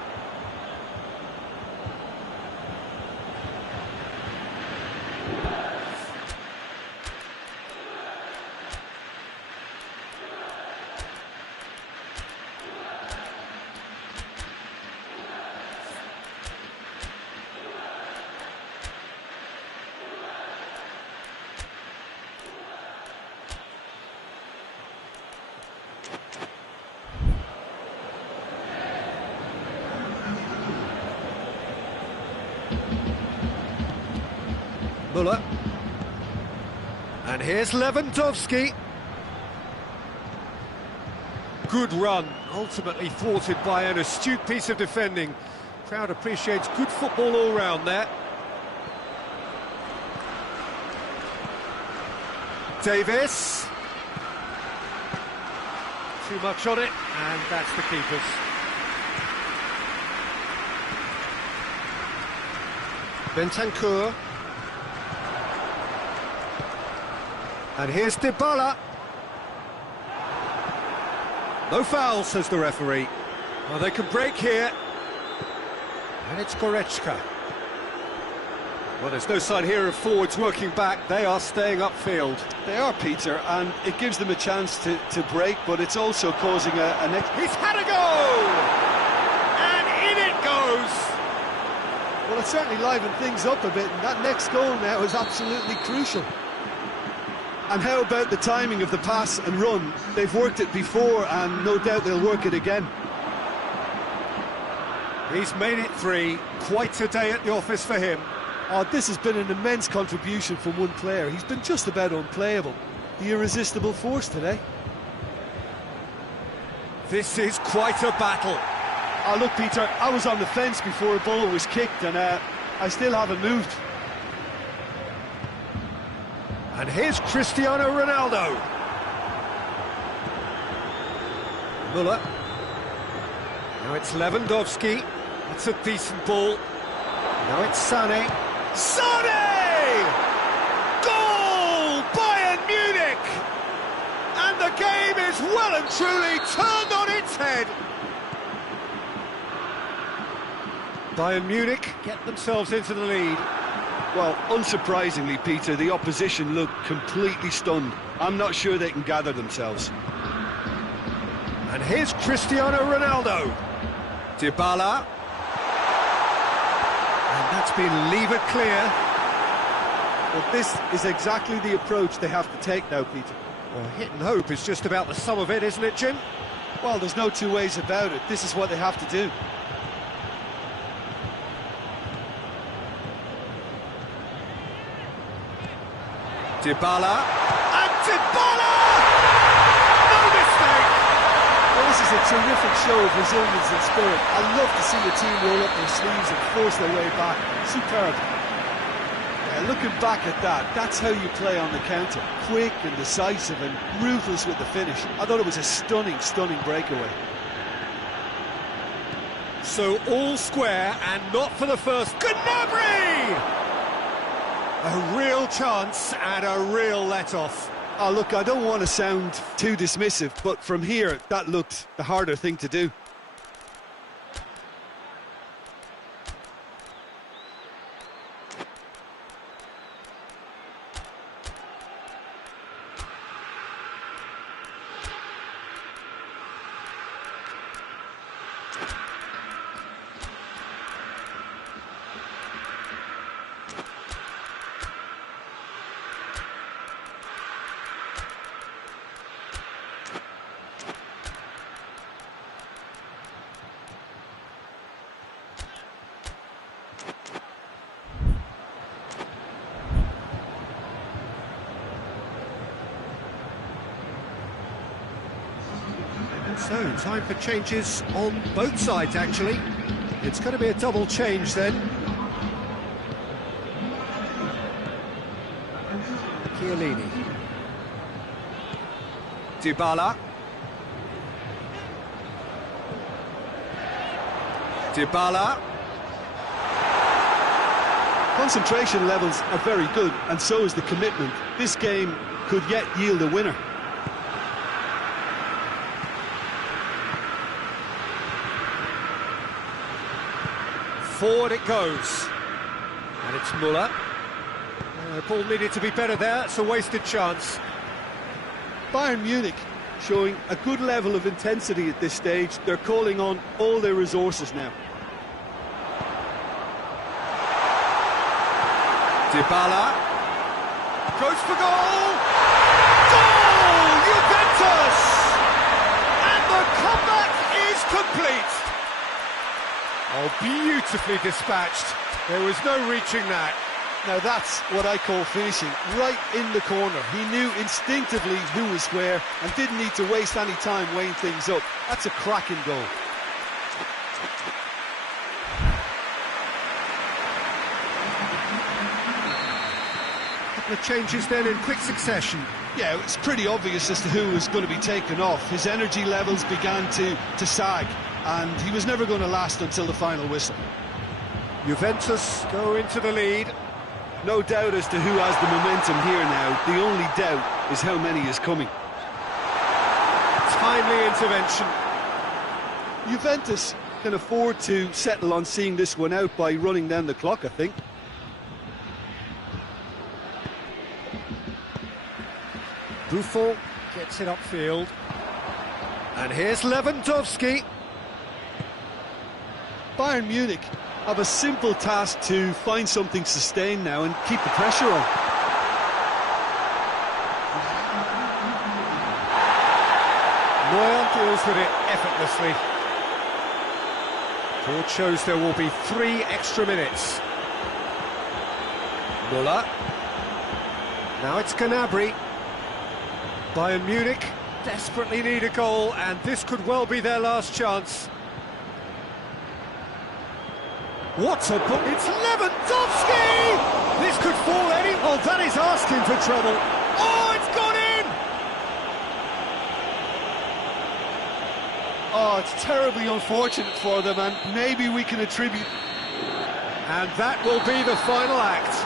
Müller. And here's Lewandowski. Good run, ultimately thwarted by an astute piece of defending. Crowd appreciates good football all round there. Davis. Too much on it, and that's the keeper's. Bentancur. And here's Dybala. No foul, says the referee. Well, they can break here. And it's Goretzka. Well, there's no sign here of forwards working back. They are staying upfield. They are, Peter, and it gives them a chance to break, but it's also causing a next... He's had a go! And in it goes! Well, it certainly livened things up a bit, and that next goal now is absolutely crucial. And how about the timing of the pass and run? They've worked it before, and no doubt they'll work it again. He's made it 3. Quite a day at the office for him. Oh, this has been an immense contribution from one player. He's been just about unplayable. The irresistible force today. This is quite a battle. Oh, look, Peter, I was on the fence before a ball was kicked, and I still haven't moved. And here's Cristiano Ronaldo. Müller. Now it's Lewandowski. It's a decent ball. Now it's Sané. Sané! Goal! Bayern Munich! And the game is well and truly turned on its head. Bayern Munich get themselves into the lead. Well, unsurprisingly, Peter, the opposition look completely stunned. I'm not sure they can gather themselves. And here's Cristiano Ronaldo. Dybala. And that's been levered clear. Well, this is exactly the approach they have to take now, Peter. Well, hit and hope is just about the sum of it, isn't it, Jim? Well, there's no two ways about it. This is what they have to do. Dybala, and Dybala! No mistake! Well, this is a terrific show of resilience and spirit. I love to see the team roll up their sleeves and force their way back. Superb. Yeah, looking back at that, that's how you play on the counter. Quick and decisive and ruthless with the finish. I thought it was a stunning, stunning breakaway. So all square, and not for the first. Gnabry! A real chance and a real let-off. Oh, look, I don't want to sound too dismissive, but from here, that looked the harder thing to do. So, time for changes on both sides, actually. It's going to be a double change then. Chiellini. Dybala. Dybala. Concentration levels are very good, and so is the commitment. This game could yet yield a winner. Forward it goes. And it's Muller. Ball needed to be better there. It's a wasted chance. Bayern Munich showing a good level of intensity at this stage. They're calling on all their resources now. Dybala goes for goal! Goal! Juventus! And the comeback is complete! Oh, beautifully dispatched. There was no reaching that. Now that's what I call finishing, right in the corner. He knew instinctively who was where and didn't need to waste any time weighing things up. That's a cracking goal. The changes then in quick succession. Yeah, it's pretty obvious as to who was going to be taken off. His energy levels began to sag, and he was never going to last until the final whistle. Juventus go into the lead. No doubt as to who has the momentum here now. The only doubt is how many is coming. Timely intervention. Juventus can afford to settle on seeing this one out by running down the clock, I think. Buffon gets it upfield. And here's Lewandowski. Bayern Munich have a simple task to find something sustained now and keep the pressure on. Neuer deals with it effortlessly. Board shows there will be 3 extra minutes. Muller. Now it's Gnabry. Bayern Munich desperately need a goal, and this could well be their last chance. What a book! It's Lewandowski! This could fall any... Oh, that is asking for trouble. Oh, it's gone in! Oh, it's terribly unfortunate for them, and maybe we can attribute... And that will be the final act.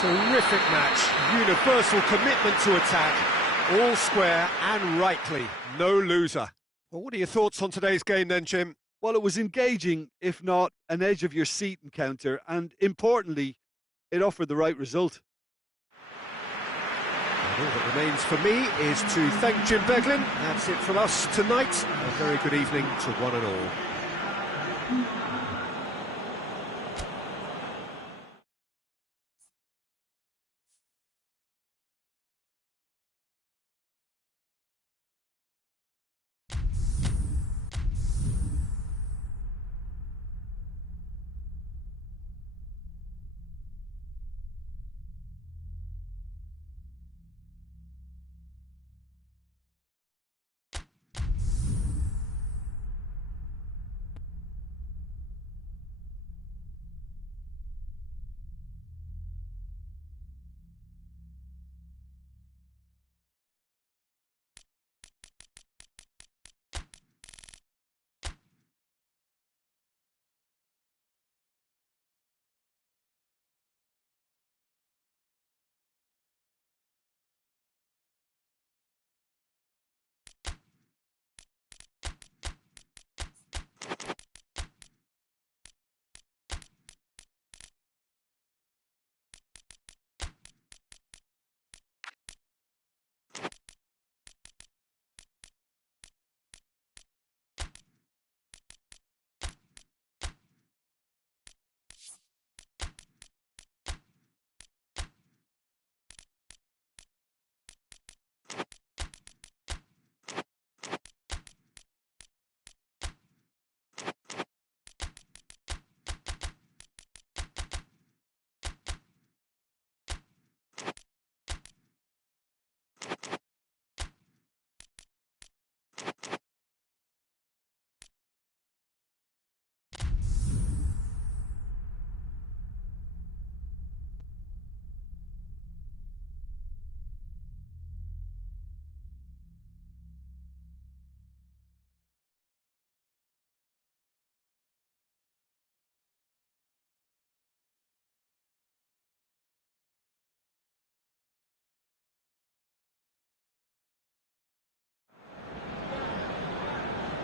Terrific match. Universal commitment to attack. All square and rightly. No loser. Well, what are your thoughts on today's game then, Jim? Well, it was engaging, if not an edge-of-your-seat encounter, and importantly, it offered the right result. And all that remains for me is to thank Jim Beglin. That's it from us tonight. A very good evening to one and all.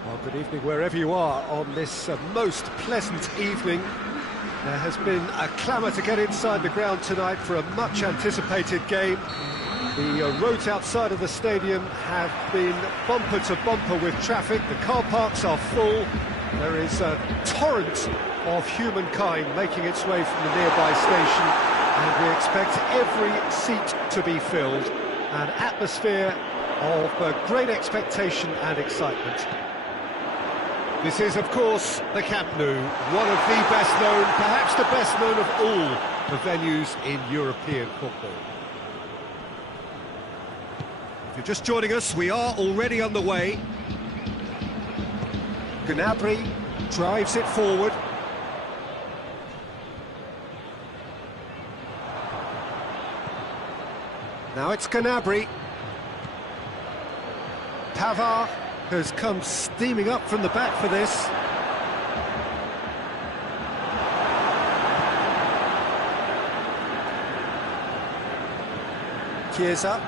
Well, good evening wherever you are on this most pleasant evening. There has been a clamour to get inside the ground tonight for a much-anticipated game. The roads outside of the stadium have been bumper to bumper with traffic. The car parks are full. There is a torrent of humankind making its way from the nearby station, and we expect every seat to be filled. An atmosphere of great expectation and excitement. This is, of course, the Camp Nou, one of the best known, perhaps the best known of all the venues in European football. If you're just joining us, we are already underway. Gnabry drives it forward. Now it's Gnabry. Pavard has come steaming up from the back for this. Chiesa.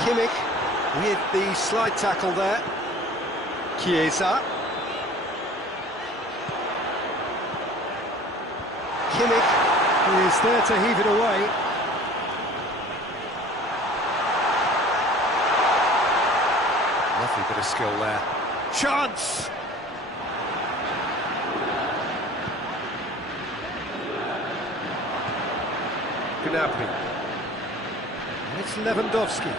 Kimmich with the slide tackle there. Chiesa. Kimmich is there to heave it away. Lovely bit of skill there. Chance! Gnabry. And it's Lewandowski.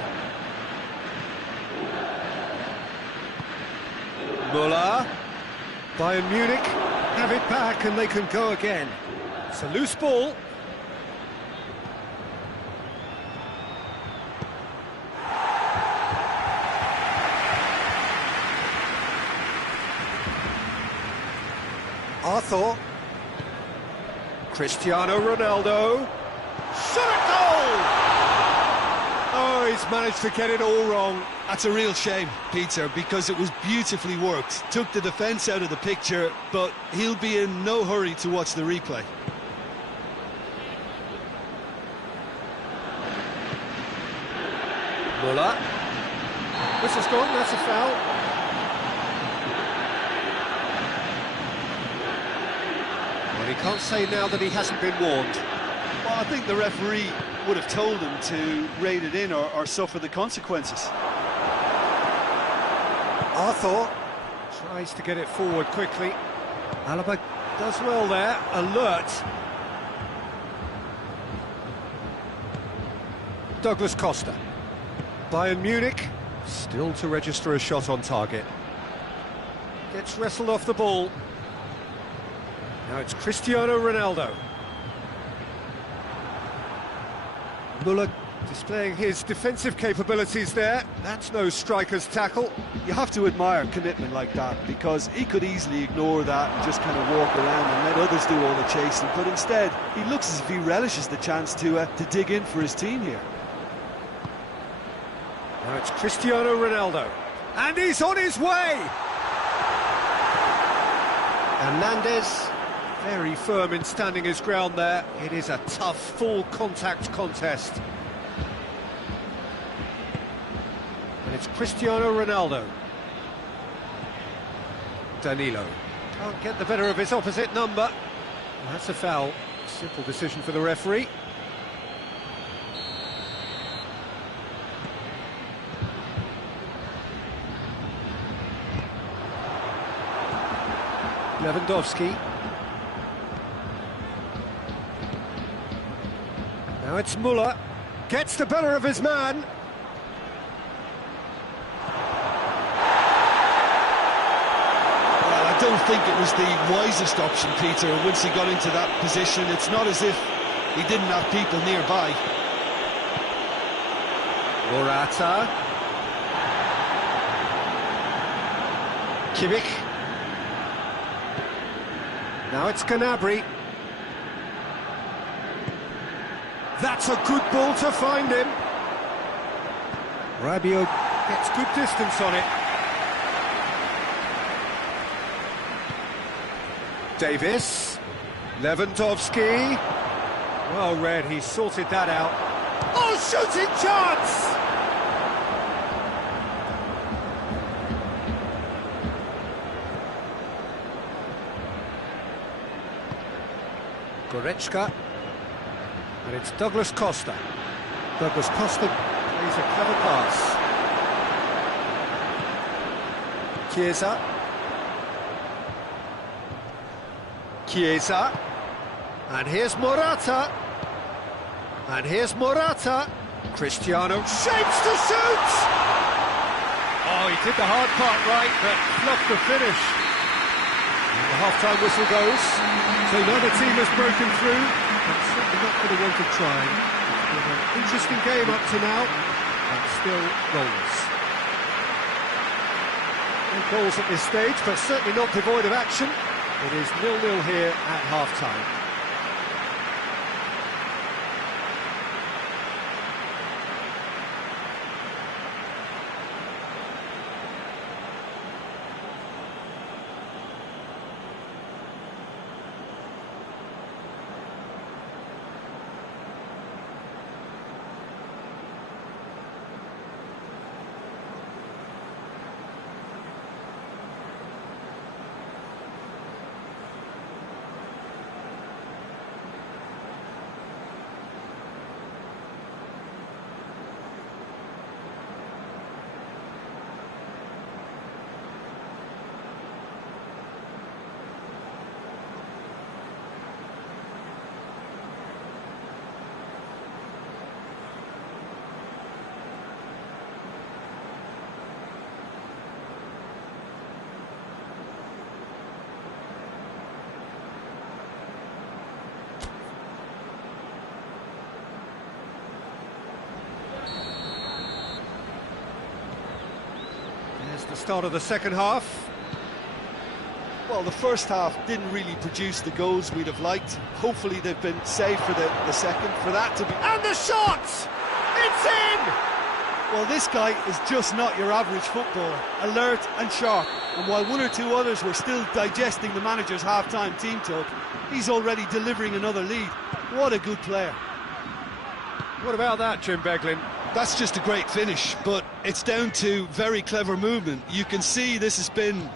Müller. Bayern Munich have it back and they can go again. It's a loose ball. Arthur. Cristiano Ronaldo. Shot at goal! Oh, he's managed to get it all wrong. That's a real shame, Peter, because it was beautifully worked. Took the defence out of the picture, but he'll be in no hurry to watch the replay. Müller. Whistle's gone, that's a foul. Well, he can't say now that he hasn't been warned. Well, I think the referee would have told him to rein it in or suffer the consequences. Arthur tries to get it forward quickly. Alaba does well there, alert. Douglas Costa. Bayern Munich still to register a shot on target. Gets wrestled off the ball. Now it's Cristiano Ronaldo. Müller displaying his defensive capabilities there. That's no striker's tackle. You have to admire commitment like that, because he could easily ignore that and just kind of walk around and let others do all the chasing, but instead he looks as if he relishes the chance to dig in for his team here. Now it's Cristiano Ronaldo, and he's on his way! Hernandez, very firm in standing his ground there. It is a tough, full contact contest. And it's Cristiano Ronaldo. Danilo can't get the better of his opposite number. And that's a foul. Simple decision for the referee. Lewandowski. Now it's Müller. Gets the better of his man. Well, I don't think it was the wisest option, Peter. Once he got into that position, it's not as if he didn't have people nearby. Morata. Kimmich. Now it's Gnabry. That's a good ball to find him. Rabiot gets good distance on it. Davis. Lewandowski. Well read, he sorted that out. Oh, shooting chance! Goretzka. And it's Douglas Costa. Douglas Costa plays a clever pass. Chiesa. Chiesa. And here's Morata. And here's Morata. Cristiano shapes to shoot! Oh, he did the hard part right, but fluffed the finish. And the half-time whistle goes. So neither team has broken through, but certainly not for the want of trying. It's been an interesting game up to now, but still goalless. No goals at this stage, but certainly not devoid of action. It is 0-0 here at half-time. The start of the second half. Well, the first half didn't really produce the goals we'd have liked. Hopefully they've been saved for the second, for that to be... And the shot! It's in! Well, this guy is just not your average footballer. Alert and sharp. And while one or two others were still digesting the manager's half-time team talk, he's already delivering another lead. What a good player. What about that, Jim Beglin? That's just a great finish, but it's down to very clever movement. You can see this has been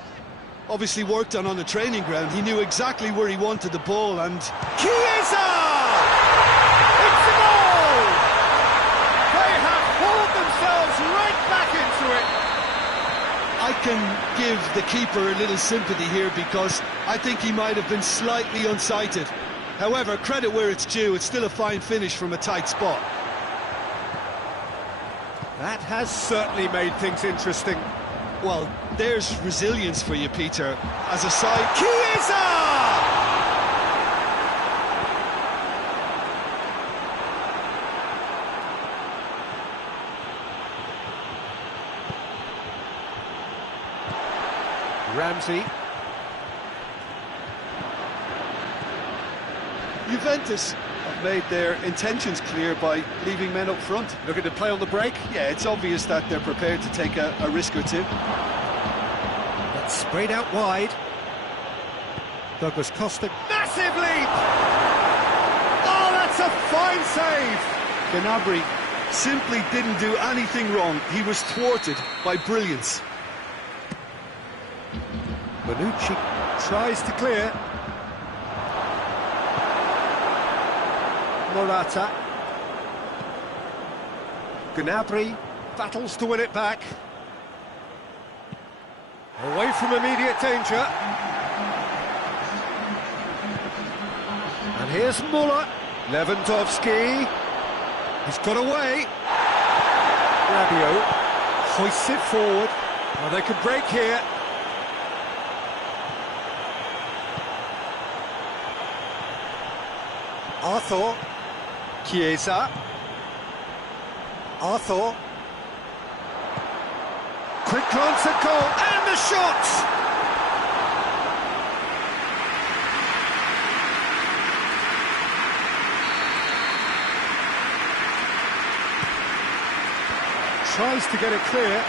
obviously worked on the training ground. He knew exactly where he wanted the ball, and... Chiesa! It's a goal! They have pulled themselves right back into it. I can give the keeper a little sympathy here because I think he might have been slightly unsighted. However, credit where it's due, it's still a fine finish from a tight spot. That has certainly made things interesting. Well, there's resilience for you, Peter. As a side... Chiesa! Ramsey. Juventus have made their intentions clear by leaving men up front. Looking to play on the break. Yeah, it's obvious that they're prepared to take a risk or two. That's sprayed out wide. Douglas Costa. Massive leap! Oh, that's a fine save! Gnabry simply didn't do anything wrong. He was thwarted by brilliance. Bonucci tries to clear. Morata. Gnabry battles to win it back. Away from immediate danger. And here's Muller. Lewandowski. He's got away. Rabiot hoists it forward. Oh, they could break here. Arthur. Chiesa. Arthur. Quick glance at goal, and the shot! Tries to get it clear.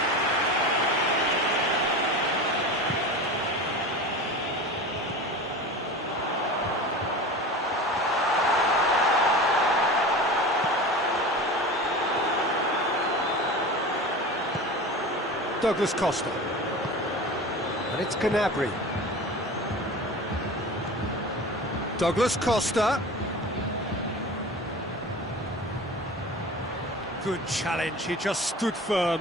Douglas Costa. And it's Gnabry. Douglas Costa. Good challenge, he just stood firm.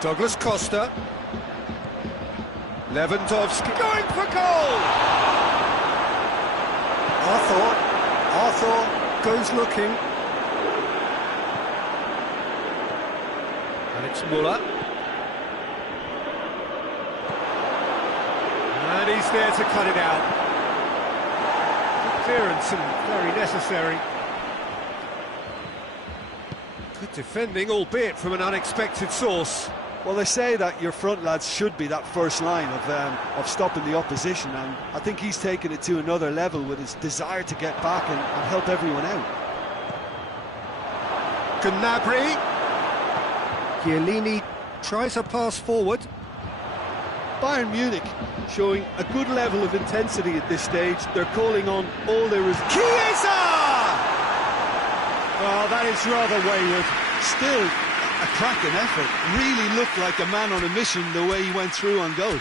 Douglas Costa. Lewandowski going for goal! Arthur goes looking. And it's Muller. And he's there to cut it out. Good clearance and very necessary. Good defending, albeit from an unexpected source. Well, they say that your front lads should be that first line of stopping the opposition, and I think he's taken it to another level with his desire to get back and help everyone out. Gnabry. Chiellini tries a pass forward. Bayern Munich showing a good level of intensity at this stage. They're calling on all their Chiesa! Well, that is rather wayward. Still a cracking effort. Really looked like a man on a mission the way he went through on goal.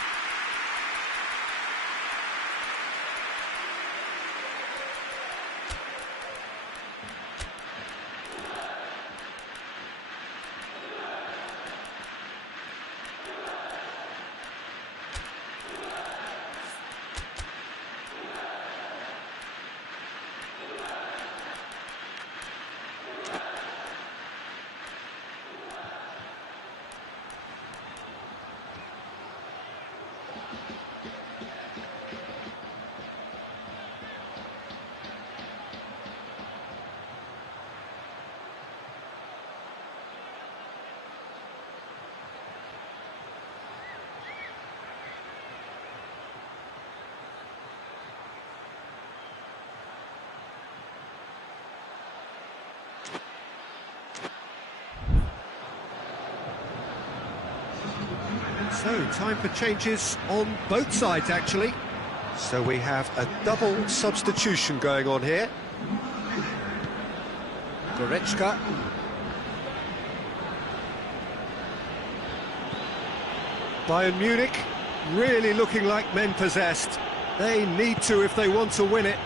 So, time for changes on both sides, actually. So we have a double substitution going on here. Goretzka. Bayern Munich really looking like men possessed. They need to if they want to win it.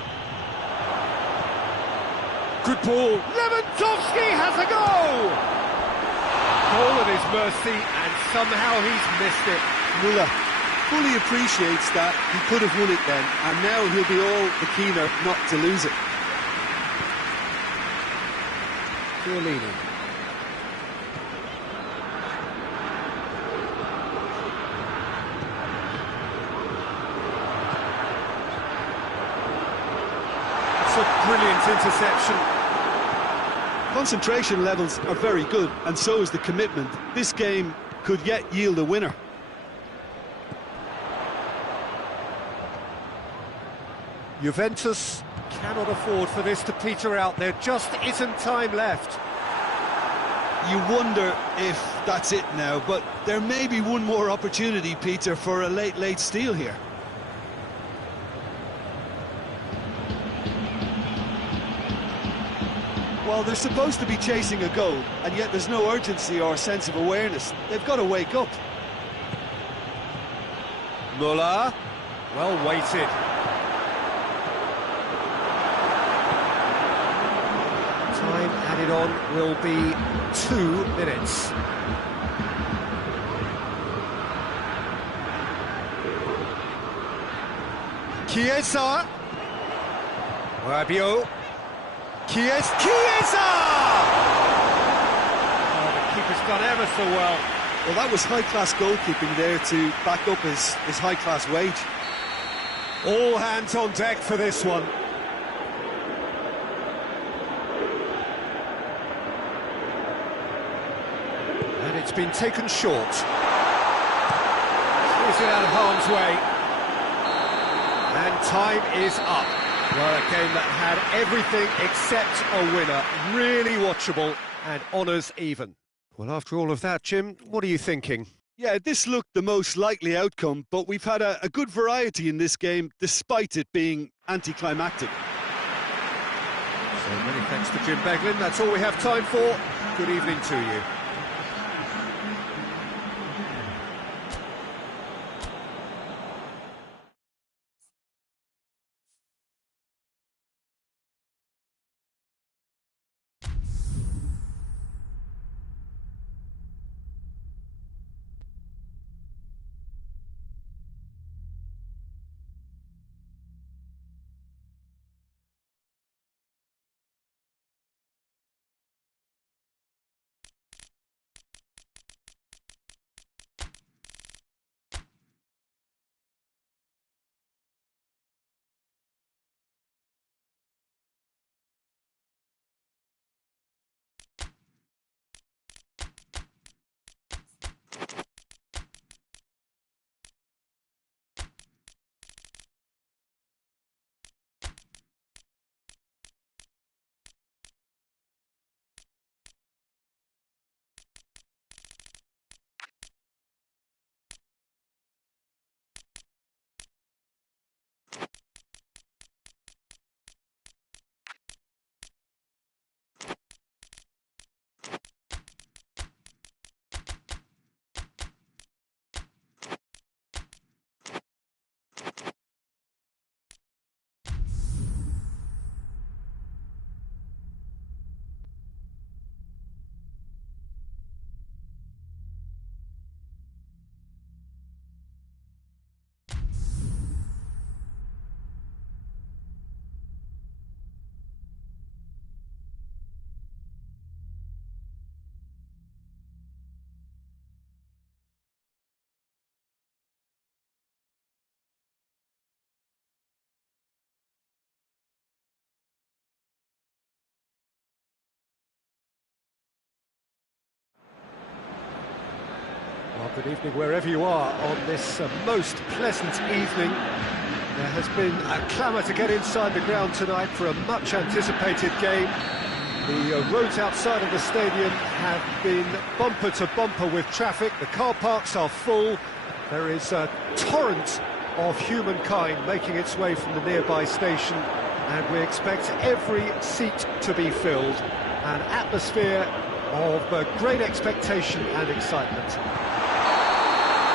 Good ball. Lewandowski has a goal! All at his mercy, and somehow he's missed it. Muller fully appreciates that he could have won it then, and now he'll be all the keener not to lose it. Chiellini. It's a brilliant interception. Concentration levels are very good, and so is the commitment. This game could yet yield a winner. Juventus cannot afford for this to peter out. There just isn't time left. You wonder if that's it now, but there may be one more opportunity, Peter, for a late steal here. Well, they're supposed to be chasing a goal, and yet there's no urgency or sense of awareness. They've got to wake up. Muller, well weighted. Time added on will be 2 minutes. Chiesa. Rabiot. Chiesa! Oh, the keeper's done ever so well. Well, that was high-class goalkeeping there to back up his high-class wage. All hands on deck for this one. And it's been taken short. Is it out of harm's way? And time is up. Well, a game that had everything except a winner. Really watchable and honours even. Well, after all of that, Jim, what are you thinking? Yeah, this looked the most likely outcome, but we've had a good variety in this game, despite it being anticlimactic. So many thanks to Jim Beglin. That's all we have time for. Good evening to you. Well, good evening wherever you are on this most pleasant evening. There has been a clamour to get inside the ground tonight for a much anticipated game. The roads outside of the stadium have been bumper to bumper with traffic. The car parks are full. There is a torrent of humankind making its way from the nearby station, and we expect every seat to be filled. An atmosphere of great expectation and excitement.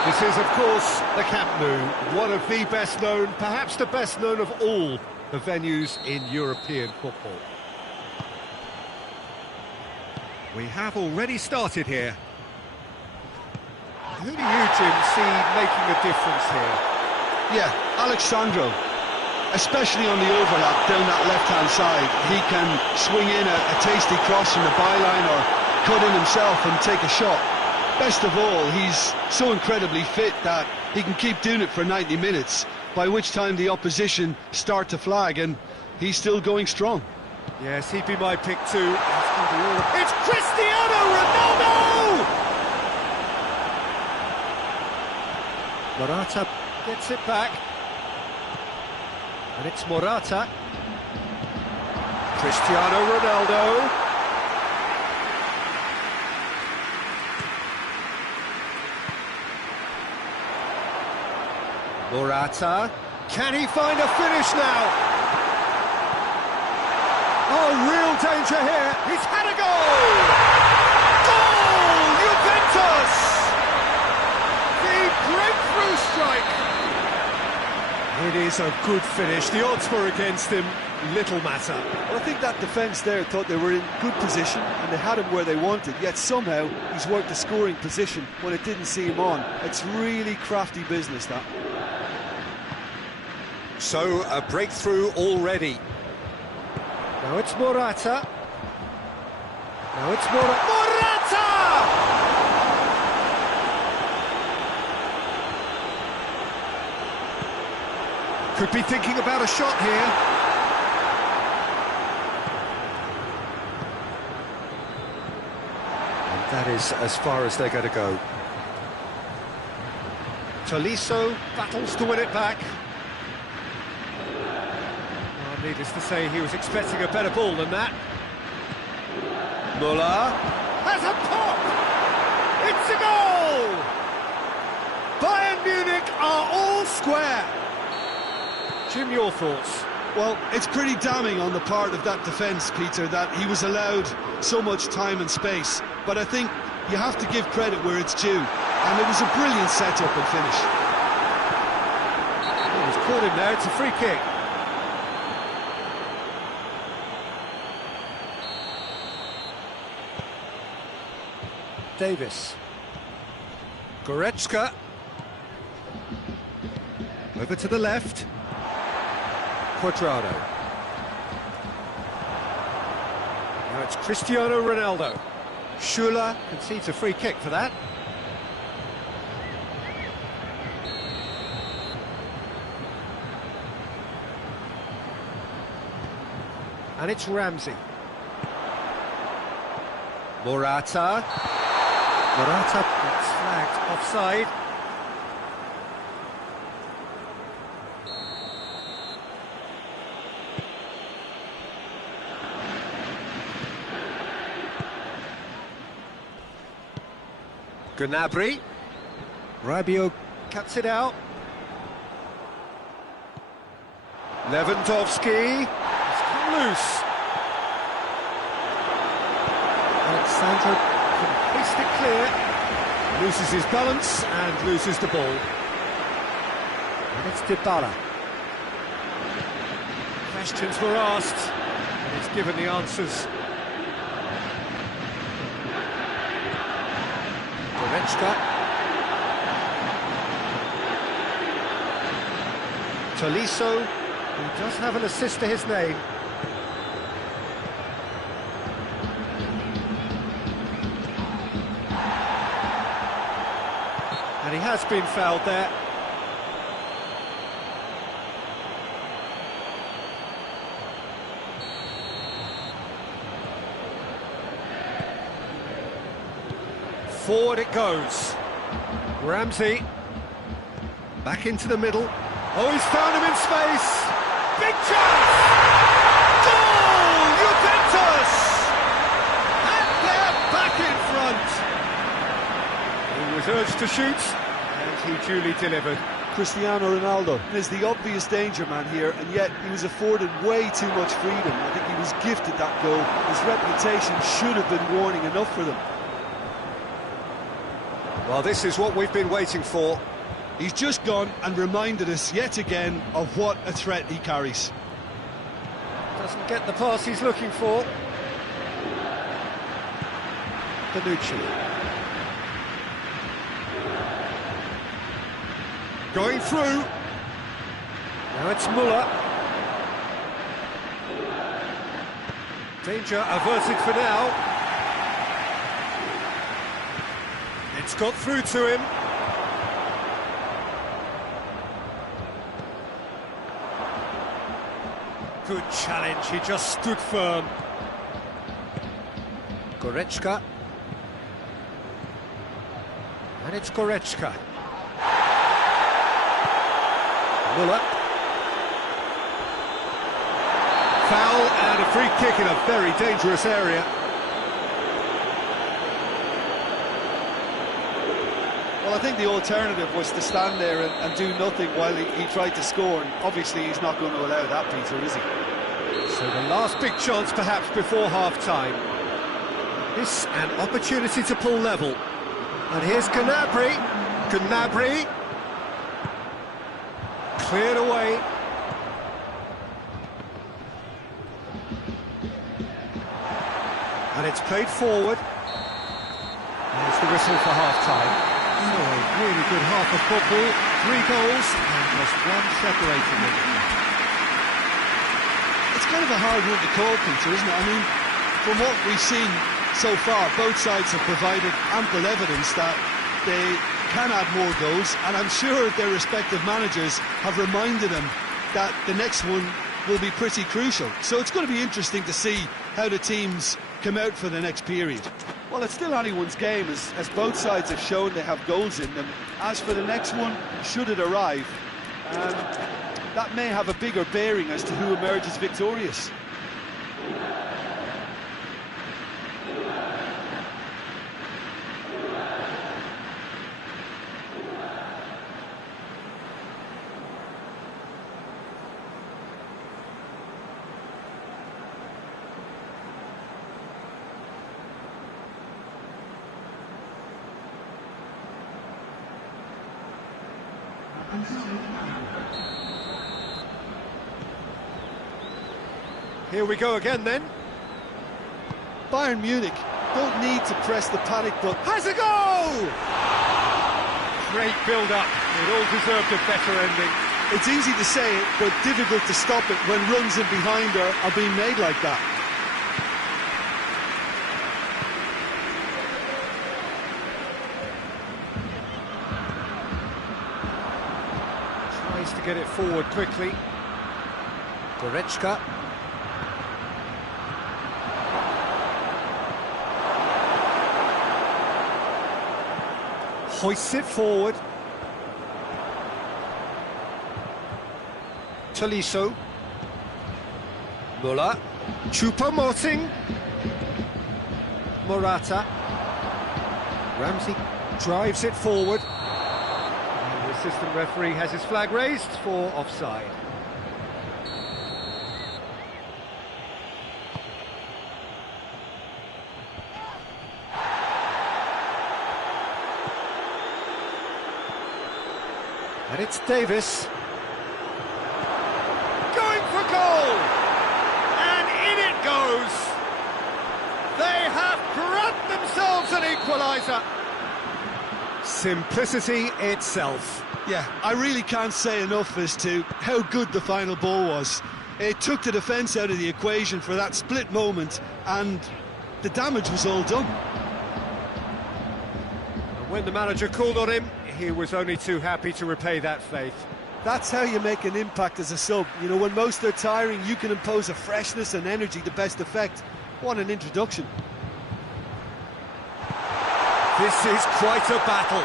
This is, of course, the Camp Nou, one of the best known, perhaps the best known of all the venues in European football. We have already started here. Who do you, Jim, see making a difference here? Yeah, Alexandro, especially on the overlap down that left-hand side. He can swing in a tasty cross from the byline or cut in himself and take a shot. Best of all, he's so incredibly fit that he can keep doing it for 90 minutes, by which time the opposition start to flag, and he's still going strong. Yes, he'd be my pick too. It's Cristiano Ronaldo! Morata gets it back. And it's Morata. Cristiano Ronaldo. Morata, can he find a finish now? Oh, real danger here, he's had a goal! Goal! Juventus! The breakthrough strike! It is a good finish, the odds were against him, little matter. Well, I think that defence there thought they were in good position and they had him where they wanted, yet somehow he's worked the scoring position when it didn't see him on. It's really crafty business, that. So, a breakthrough already. Now it's Morata. Now it's Morata! Could be thinking about a shot here. And that is as far as they're going to go. Tolisso battles to win it back. Needless to say, he was expecting a better ball than that. Muller has a pop! It's a goal! Bayern Munich are all square. Jim, your thoughts? Well, it's pretty damning on the part of that defence, Peter, that he was allowed so much time and space. But I think you have to give credit where it's due. And it was a brilliant setup and finish. He was caught in there, it's a free kick. Davis. Goretzka. Over to the left. Quadrado. Now it's Cristiano Ronaldo. Schuller concedes a free kick for that. And it's Ramsey. Morata. Morata gets flagged offside. Gnabry. Rabiot cuts it out. Lewandowski. It's come loose. Alexandro can hoist it clear. Loses his balance and loses the ball. And it's Dybala. Questions were asked, and he's given the answers. Goretzka. Tolisso, who does have an assist to his name. And he has been fouled there. Forward it goes. Ramsey. Back into the middle. Oh, he's found him in space. Big chance! Goal! Juventus! And they're back in front. He was urged to shoot, and he duly delivered. Cristiano Ronaldo is the obvious danger man here, and yet he was afforded way too much freedom. I think he was gifted that goal. His reputation should have been warning enough for them. Well, this is what we've been waiting for. He's just gone and reminded us yet again of what a threat he carries. Doesn't get the pass he's looking for. Bonucci. Going through. Now it's Muller. Danger averted for now. It's got through to him. Good challenge, he just stood firm. Goretzka. And it's Goretzka. Muller. Foul and a free kick in a very dangerous area. Well, I think the alternative was to stand there and do nothing while he tried to score, and obviously he's not going to allow that, Peter, is he? So the last big chance perhaps before half-time. This an opportunity to pull level. And here's Gnabry. Gnabry. Cleared away. And it's played forward. There's the whistle for half-time. So a really good half of football, 3 goals and just one separating them. It's kind of a hard one to call, Peter, isn't it? I mean, from what we've seen so far, both sides have provided ample evidence that they can add more goals, and I'm sure their respective managers have reminded them that the next one will be pretty crucial. So it's going to be interesting to see how the teams come out for the next period. Well, it's still anyone's game, as both sides have shown they have goals in them. As for the next one, should it arrive, that may have a bigger bearing as to who emerges victorious. Here we go again then. Bayern Munich don't need to press the panic button. Has a goal! Great build-up. It all deserved a better ending. It's easy to say it, but difficult to stop it when runs in behind are being made like that. Tries to get it forward quickly. Goretzka. Hoists it forward. Tolisso. Muller. Choupo-Moting. Morata. Ramsey drives it forward. And the assistant referee has his flag raised for offside. And it's Davis. Going for goal! And in it goes! They have grabbed themselves an equaliser. Simplicity itself. Yeah, I really can't say enough as to how good the final ball was. It took the defence out of the equation for that split moment, and the damage was all done. And when the manager called on him, he was only too happy to repay that faith. That's how you make an impact as a sub. You know, when most are tiring, you can impose a freshness and energy to best effect. What an introduction. This is quite a battle.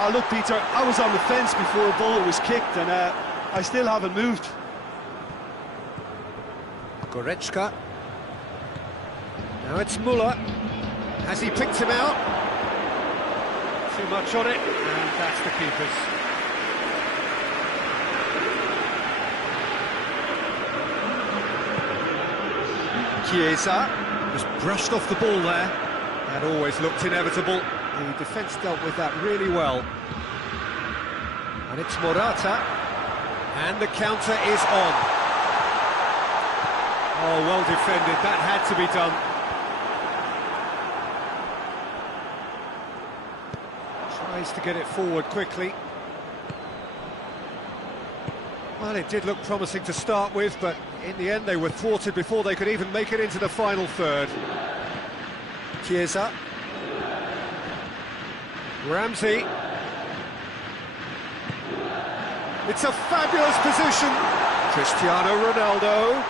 Oh, look, Peter, I was on the fence before a ball was kicked, and I still haven't moved. Goretzka. Now it's Muller. Has he picked him out? Too much on it, and that's the keeper's. Chiesa just brushed off the ball there. That always looked inevitable. The defence dealt with that really well. And it's Morata. And the counter is on. Oh, well defended. That had to be done. Tries to get it forward quickly. Well, it did look promising to start with, but in the end they were thwarted before they could even make it into the final third. Chiesa. Ramsey. It's a fabulous position. Cristiano Ronaldo.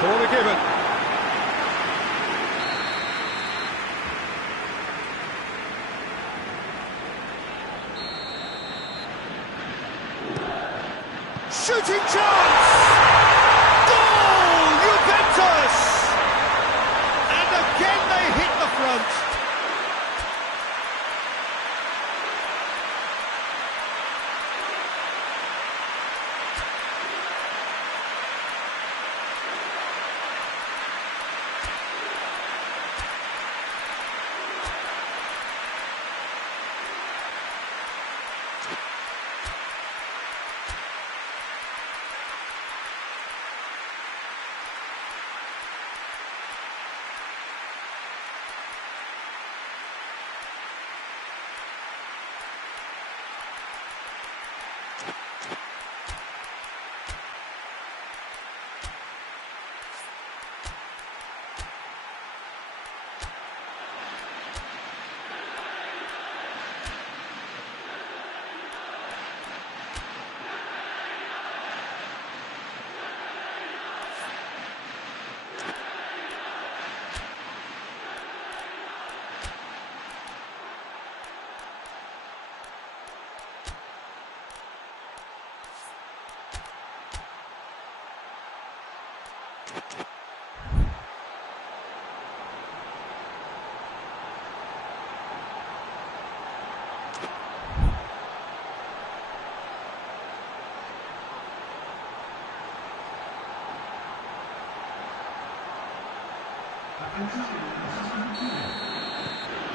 Corner given. Shooting chance! Goal! Juventus! And again they hit the front.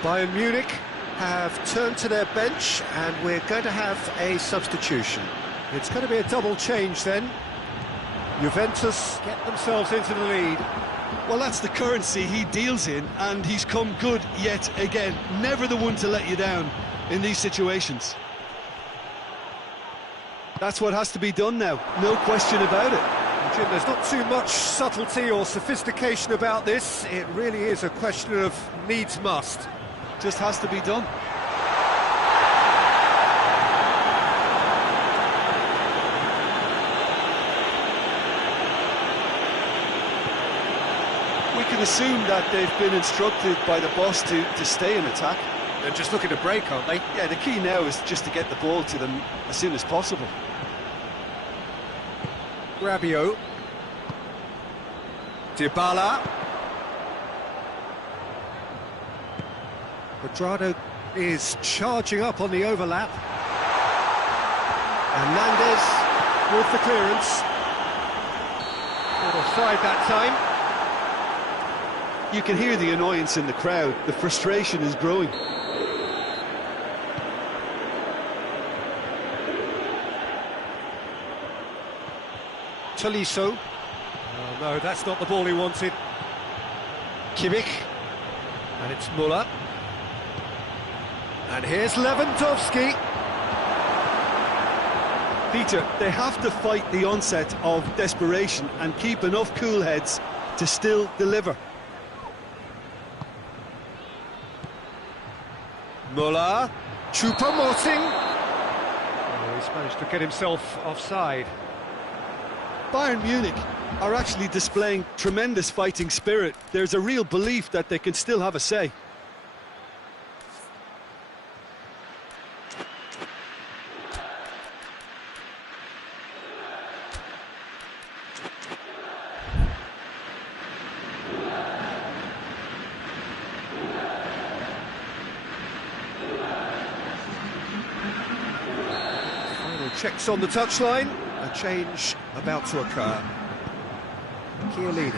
Bayern Munich have turned to their bench, and we're going to have a substitution. It's going to be a double change then. Juventus get themselves into the lead. Well, that's the currency he deals in, and he's come good yet again. Never the one to let you down in these situations. That's what has to be done now, no question about it. Jim, there's not too much subtlety or sophistication about this. It really is a question of needs must. Just has to be done. We can assume that they've been instructed by the boss to stay in attack. They're just looking to break, aren't they? Yeah, the key now is just to get the ball to them as soon as possible. Rabiot. Dybala. Quadrado is charging up on the overlap. Hernandez with the clearance. Not offside that time. You can hear the annoyance in the crowd. The frustration is growing. Tolisso. Oh no, that's not the ball he wanted. Kimmich. And it's Müller. And here's Lewandowski. Peter, they have to fight the onset of desperation and keep enough cool heads to still deliver. Müller. Choupo-Moting. Oh, he's managed to get himself offside. Bayern Munich are actually displaying tremendous fighting spirit. There's a real belief that they can still have a say. Final checks on the touchline. A change about to occur. Chiellini.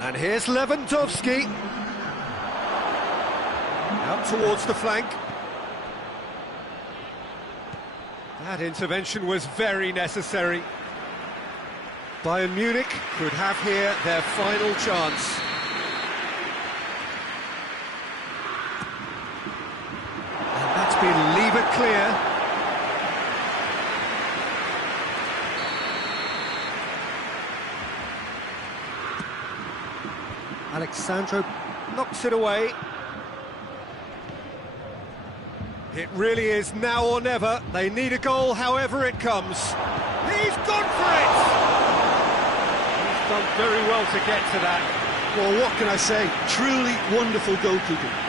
And here's Lewandowski. Out towards the flank. That intervention was very necessary. Bayern Munich could have here their final chance. Leave it clear. Alexandro knocks it away. It really is now or never. They need a goal however it comes. He's gone for it! He's done very well to get to that. Well, what can I say? Truly wonderful goalkeeping.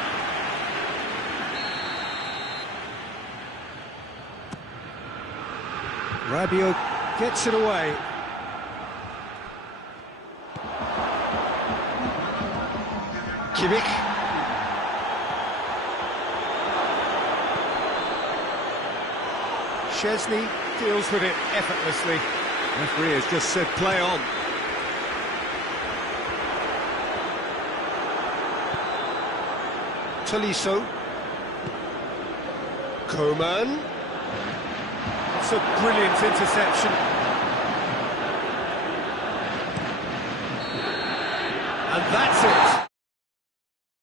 Rabiot gets it away. Kimmich. Szczesny deals with it effortlessly. Referee has just said play on. Tolisso. Coman. It's a brilliant interception. And that's it.